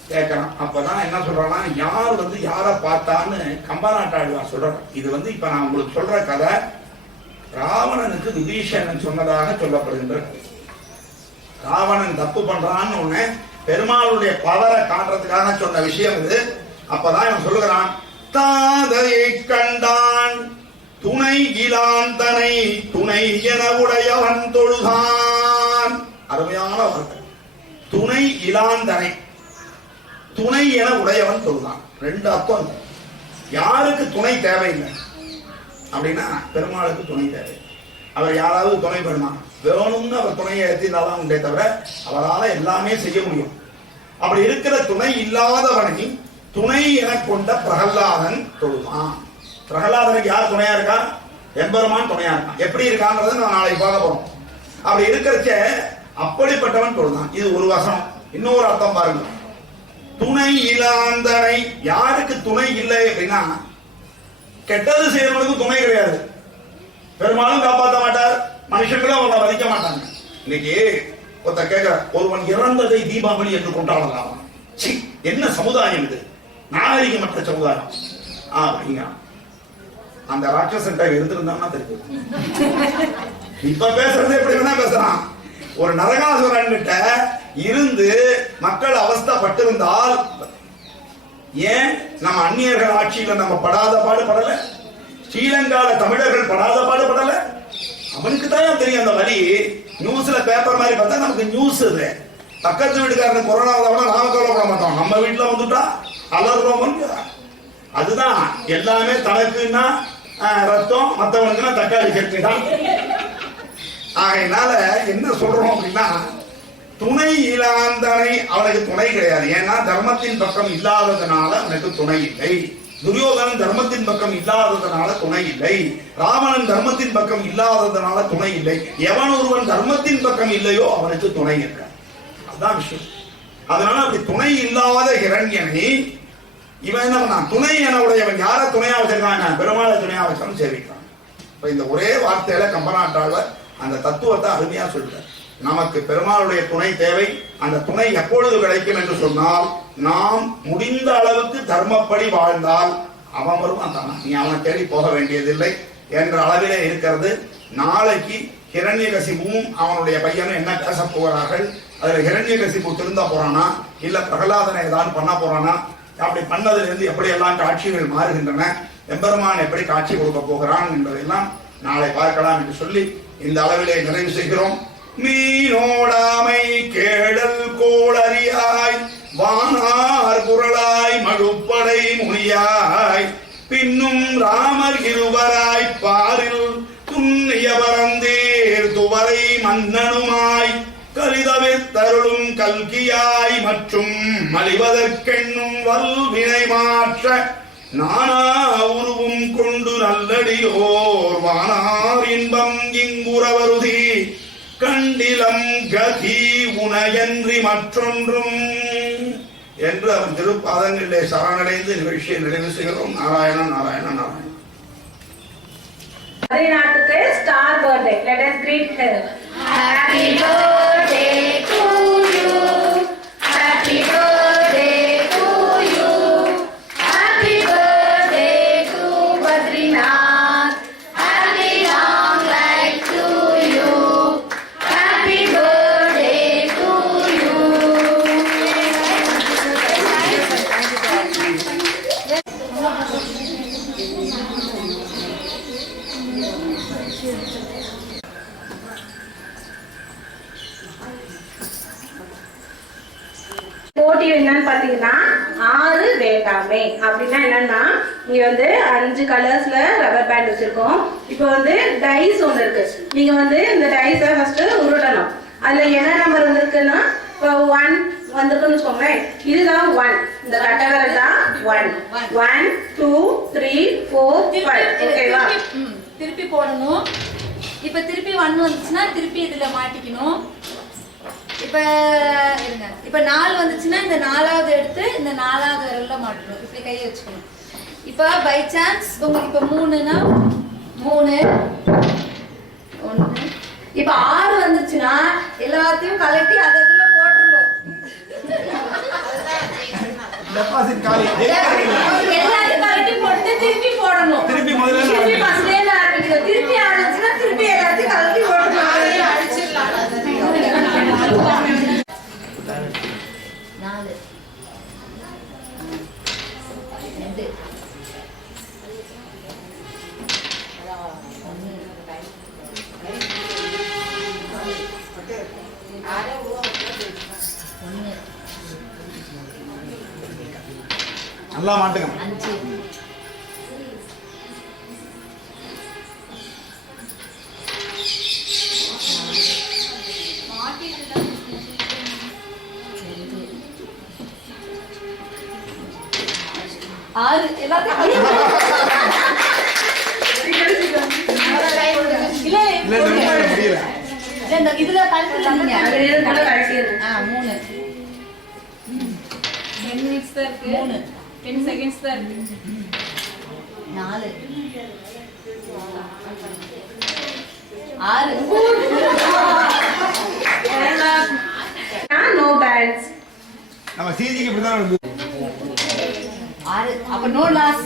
கேட்கறான். அப்பதான் என்ன சொல்றான்னா, யார் வந்து யாரை பார்த்தான்னு கம்பநாட்டாழ்வார் சொல்றான். இது வந்து இப்ப நான் உங்களுக்கு சொல்ற கதை ராவணனுக்கு விபீஷணன் சொன்னதாக சொல்லப்படுகின்ற கதை. ராவணன் தப்பு பண்றான்னு ஒண்ணு பெருமாளுடைய பவரை காட்டுறதுக்காக சொன்ன விஷயம் இது. அப்பதான் இவன் சொல்லுகிறான், தாதையை கண்டான் துணை இலான் தனை துணை என உடையவன் தொழுதான். அருமையான வார்த்தை. துணை இலாந்தனை துணை என உடையவன் தொழுதான். 2 அர்த்தம். யாருக்கு துணை தேவையில்லை அப்படின்னா பெருமாளுக்கு துணை தேவை. அவர் யாராவது துணை பெருமா வேணும்னு அவர் துணையை ஏற்றினாதான் உண்டே தவிர அவரால் எல்லாமே செய்ய முடியும். அப்படி இருக்கிற துணை இல்லாதவனை துணை என கொண்ட பிரகலாதன் தொழுவான். பிரகலாதனுக்கு யார் துணையா இருக்கா? எம்பெருமான் துணையா இருக்கான். எப்படி இருக்கான்றதை நான் நாளைக்கு பார்க்க போறோம். அப்படி இருக்கிறச்ச அப்படிப்பட்டவன் தொழுதான். இது ஒரு வசனம். இன்னொரு அர்த்தம் பாருங்க. துணை இல்லாந்தனை, யாருக்கு துணை இல்லை அப்படின்னா கெட்டது செய்யறவனுக்கு துணை கிடையாது. பெரும்பாலும் காப்பாற்ற மாட்டார். மனுஷங்களும் அவனை மதிக்க மாட்டாங்க. இன்னைக்கு ஒருத்த கேட்கிற, ஒருவன் இறந்ததை தீபாவளி என்று கொண்டாடலாம். என்ன சமுதாயம் இது? நாகரிகமற்ற சமுதாயம். அப்படிங்க அந்த ராட்சசன் இருந்திருந்தான்னா தெரியும். இப்ப பேசுறது எப்படி வேணா பேசுறான். ஒரு நரகாசுரன் கிட்ட இருந்து மக்கள் அவஸ்தைப்பட்டிருந்தால் ஏன் நம்ம அந்நியர்கள் ஆட்சியில நம்ம படாத பாடுபடல? ஸ்ரீலங்கால தமிழர்கள் படாத பாடுபடல? அவனுக்கு தான் தெரியும் அந்த வழி. நியூஸ்ல பேப்பர் மாதிரி பார்த்தா நமக்கு நியூஸ் இது. பக்கத்து வீட்டுக்காரன் கொரோனா வந்தா நாம கவலைப்பட மாட்டோம். நம்ம வீட்டுல வந்துட்டா அலர்றோம். அதுதான் எல்லாமே. தனக்குன்னா ரத்தம், மற்றவனுக்குன்னா தக்காளி சட்னி தான். ஆகையினால என்ன சொல்றோம் அப்படின்னா, துணை இல்லாந்தனை அவனுக்கு துணை கிடையாது. ஏன்னா தர்மத்தின் பக்கம் இல்லாததுனால அவனுக்கு துணை இல்லை. துரியோதனன் தர்மத்தின் பக்கம் இல்லாததுனால துணை இல்லை. ராவணன் தர்மத்தின் பக்கம் இல்லாததுனால துணை இல்லை. எவன் ஒருவன் தர்மத்தின் பக்கம் இல்லையோ அவனுக்கு துணை இருக்க. அதுதான் விஷயம். அதனால அப்படி துணை இல்லாத ஹிரண்யனை இவன் என்ன பண்ணான்? துணை என உடையவன். யார துணையா வச்சிருக்காங்க? பெருமாளை துணையா வச்சாலும் சேவிக்கிறான். இப்ப இந்த ஒரே வார்த்தையில கம்பநாட்டாழ்வார் அந்த தத்துவத்தை அருமையா சொல்றார். நமக்கு பெருமாளுடைய துணை தேவை. அந்த துணை எப்பொழுது கிடைக்கும் என்று சொன்னால், நாம் முடிந்த அளவுக்கு தர்மப்படி வாழ்ந்தால் அவன் வருவான் தானா. நீ அவனை தேடி போக வேண்டியதில்லை என்ற அளவிலே இருக்கிறது. நாளைக்கு ஹிரண்யகசிபுவும் அவனுடைய பையனும் என்ன பேச போகிறார்கள்? அதுல ஹிரண்யகசிபு திருந்த போறானா, இல்ல பிரகலாதனை ஏதாவது பண்ண போறானா, அப்படி பண்ணதுல இருந்து எப்படி எல்லாம் காட்சிகள் மாறுகின்றன, எம்பெருமான் எப்படி காட்சி கொடுக்க போகிறான் என்பதெல்லாம் நாளை பார்க்கலாம் என்று சொல்லி இந்த அளவிலே நிறைவு செய்கிறோம். மீனோடாமை கேடல் கோளரியாய் வானார் குரலாய் மழுப்படை முனியாய் பின்னும் ராமர் இருவராய் பாரில் துண்ணிய பரந்தேர் துவரை மன்னனுமாய் கலிதவித்தருளும் கல்கியாய் மற்றும் மலிவதற்கெண்ணும் வல்வினை மாற்ற நானா உருவும் கொண்டு நல்லடியோர் வானார் இன்பம் இங்குறவருதி கண்டிலம் கதி உனையன்றி மற்றொன்றும் என்று அவன் திருப்பாதங்களிலே சரணடைந்து நிகழ்ச்சியை நிறைவு செய்கிறோம். Narayana Narayana Narayana. Adinatuக்கு star birthday. Let us greet her. Happy birthday to you. Happy birthday to you. Happy birthday to Badrinath. Happy long life to you. Happy birthday to you. போட்டி என்னன்னு பாத்தீங்கன்னா 6 வேண்டாமே. அப்படின்னா என்னன்னா இங்க வந்து 5 கலர்ஸ்ல ரப்பர் பேண்ட் வச்சிருக்கோம். இப்போ வந்து டைஸ் ஒன்று இருக்கு. நீங்க வந்து இந்த டைஸை ஃபர்ஸ்ட் உருட்டணும். அதுல என்ன நம்பர் வந்திருக்குன்னா இப்போ 1 வந்திருக்குன்னு வச்சுக்கோங்களேன். இதுதான் 1. இந்த கட்டவரை தான் 1 1 2 3 4 5. ஓகேவா? திருப்பி போடணும். இப்ப திருப்பி 1 வந்துச்சுன்னா திருப்பி இதுல மாட்டிக்கணும். இப்ப இருங்க, இப்ப 4 வந்துச்சுன்னா இந்த 4வது எடுத்து இந்த 4வது விரல்ல மாட்டணும். இப்படி கையை வச்சுக்கணும். இப்ப பை சான்ஸ் உங்களுக்கு இப்ப 3னா 3 1. இப்ப 6 வந்துச்சுன்னா எல்லாத்தையும் கலட்டி அதுல போட்டுறணும். டெபாசிட் காலி. எல்லாத்தையும் கலட்டி போட்டு திருப்பி போடணும். திருப்பி முதல்ல திருப்பி ஃபர்ஸ்ட்ல ஆரம்பிக்கணும். திருப்பி ஆரம்பிச்சுன்னா திருப்பி எல்லாத்தையும் கலட்டி போடணும். அடிச்சிடலாம். 4 2 நல்லா மாட்டுங்க. 5 6 எல்லாத்தையும் முடியல. இதுல கலந்துருங்க. 3 10 minutes தான் இருக்கு. 10 seconds தான் இருக்கு. 4 6 நோ பேண்ட்ஸ். நம்ம சிஜிக்கு இப்படி தான் 6 அப்ப நோ லாஸ்.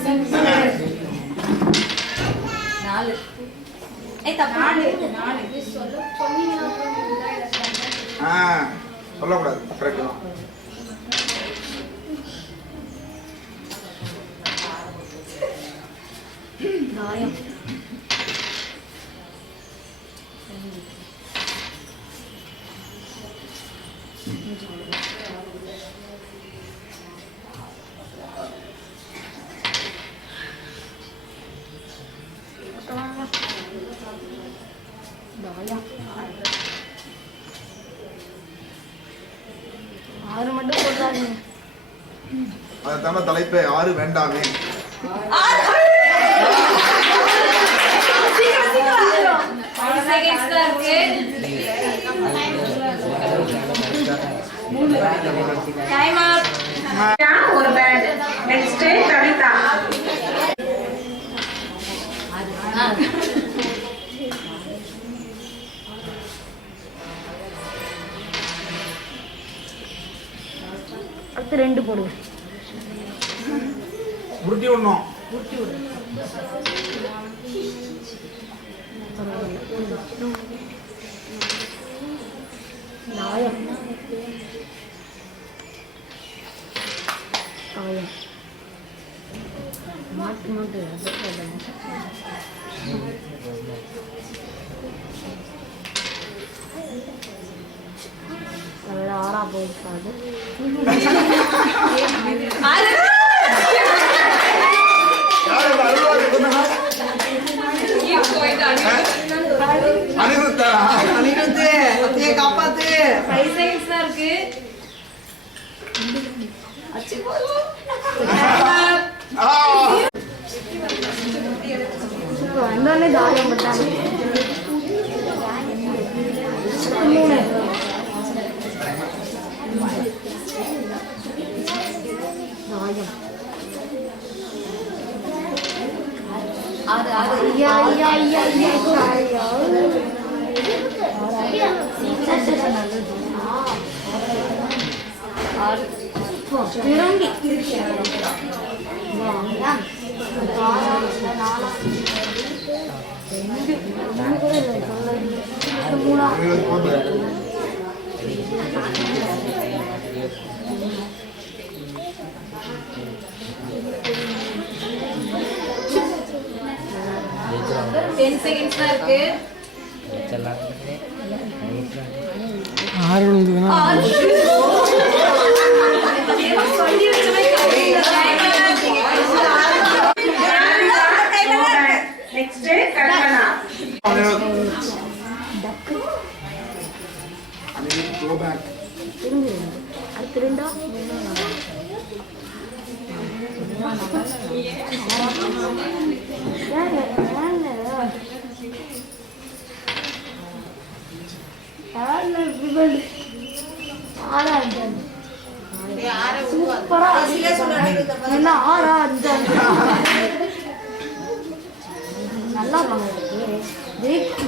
4 தப்பு 4 சொல்லக்கூடாது. கரெக்ட் தான். நாயம் 6 மட்டும் போடுறாங்க. அதுதான தலைப்பே 6 வேண்டாமே. seconds தான் இருக்கு. டைம் அப். ஒரு பேண்ட். நெக்ஸ்ட் கவிதா. அடுத்து 2 போடுங்க. உருட்டி விடணும். நாயம் காயம் மாட்டு மாட்டு அதில் 6 போயிருக்காது. காப்பாத்து. 5 seconds தான் இருக்கு. வந்தோடனே தாயம் பட்டாங்க. 3 தாயம். ஐயா ஐயா ஐயா ஐயா பிறங்கி Ten seconds தான் இருக்கு. 6 விழுந்ததுன்னா நெக்ஸ்ட் கல்பனா. நல்லா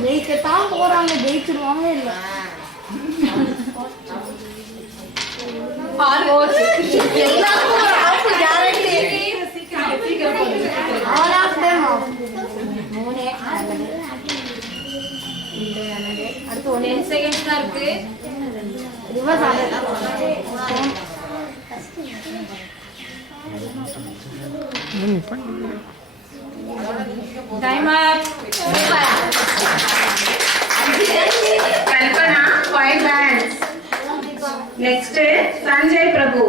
ஜெயிக்கத்தான் போறாங்க, ஜெயிச்சிருவாங்க இல்ல அடுத்து 1 செகண்ட் தான் இருக்கு. Time up. Kalpana 5 bands. Next Sanjay Prabhu.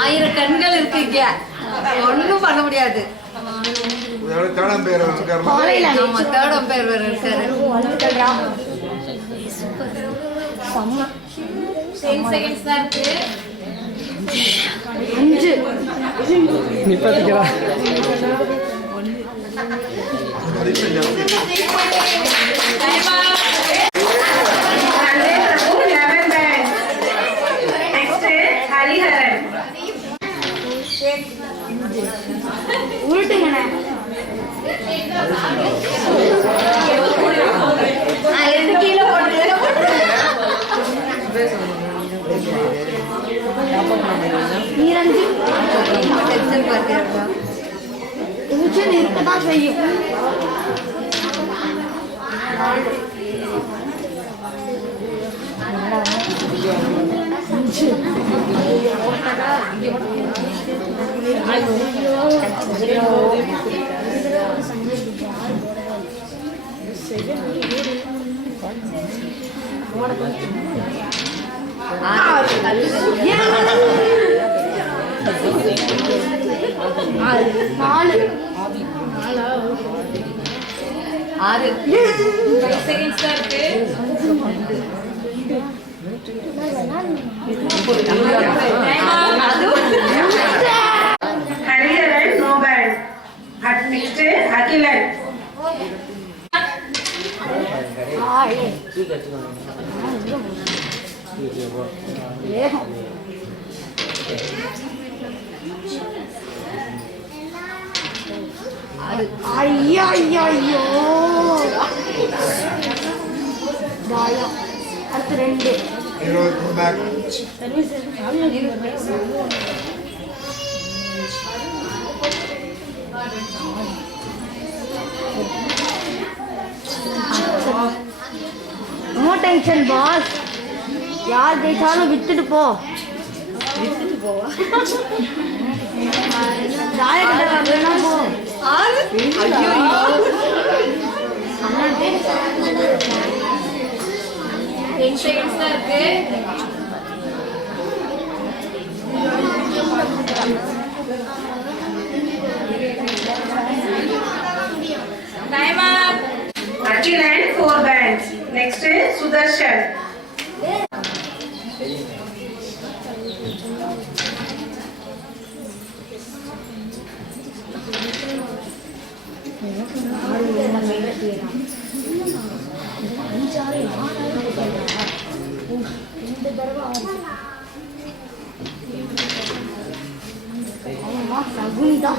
ஆயிரம் கண்கள் இருக்கு இங்க, ஒண்ணும் பண்ண முடியாது. தேடம் பேர் ஆமா, தேர்ட் பேர் வேற இருக்காரு. 10 seconds தான் இருக்கு. 5 நிப்பாட்டிக்கிறா. Time up. Sanjay Prabhu 11 bands. Next Hariharan. உருட்டுங்கண்ணே. எடுத்து கீழே போட்டு நீரஞ்சு டென்ஷன் பார்க்கிறப்பா. டென்ஷன் இருக்கதான் செய்யும். நாலு 6 5 seconds தான் இருக்கு. Time up. Hariharan no band. Next Akhilan. ஐயோ ஐயோ ஐயோ. அடுத்து 2 நோ டென்ஷன் பாஸ். யார் ஜெயிச்சாலும் விட்டுட்டு போ. தாயக்கட்டை வரலன்னா போ. 10 seconds தான் இருக்கு. Time up. Akhilan 4 bands. Next Sudarshan. சகுனிதா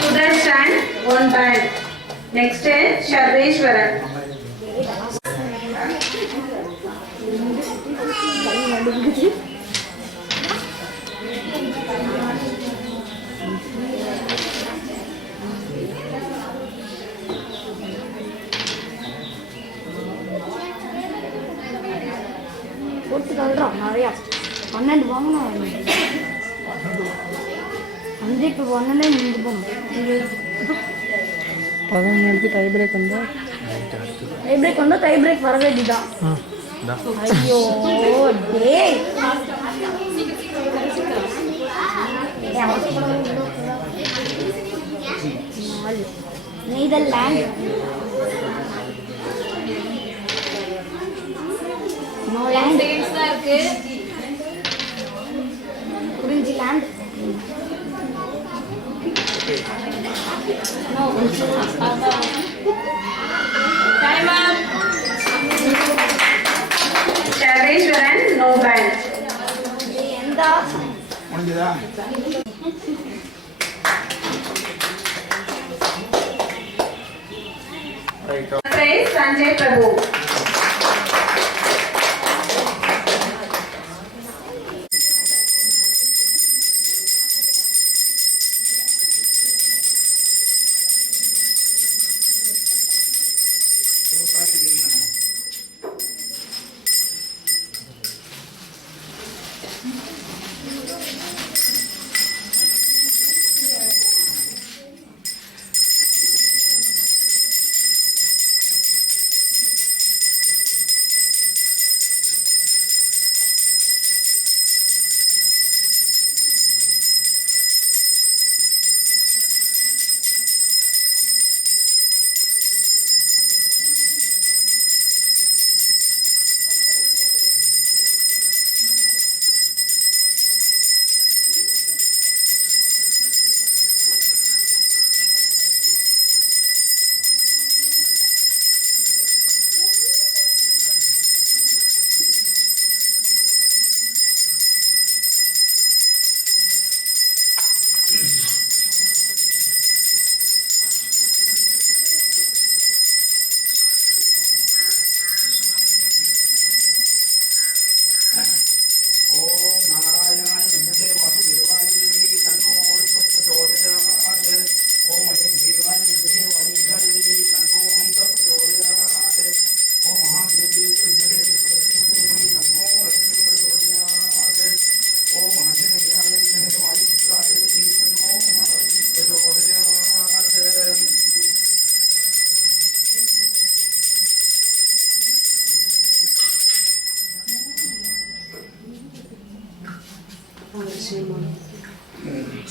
Sudarshan, one band. Next is Sharveshwaran. நிறையா 12 வாங்கணும். வந்து இப்போ 12 முடிஞ்சு போகணும். 11 டை பிரேக் வந்தால் டை பிரேக் வர வேண்டியதான். ஐயோ டேய் நெதர்லாந்து நோலாந்து இருக்கு. குறிஞ்சிலாந்து Time up. Sharveshwaran, no band. எந்த முடிஞ்சதா? Praise Sanjay Prabhu.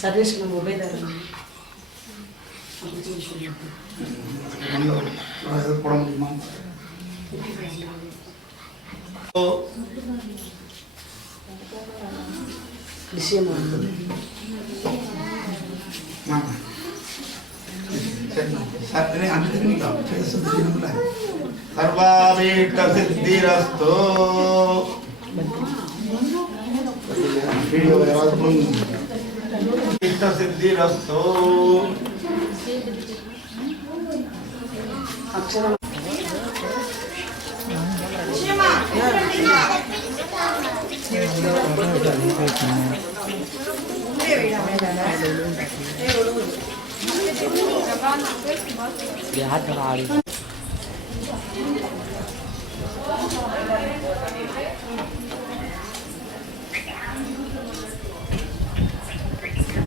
सर्विस में मोबाइल है போட முடியுமா? விஷயம் सर्वाभीष्ट सिद्धिरस्तु इष्ट सिद्धिरस्तु हाथ लगा रही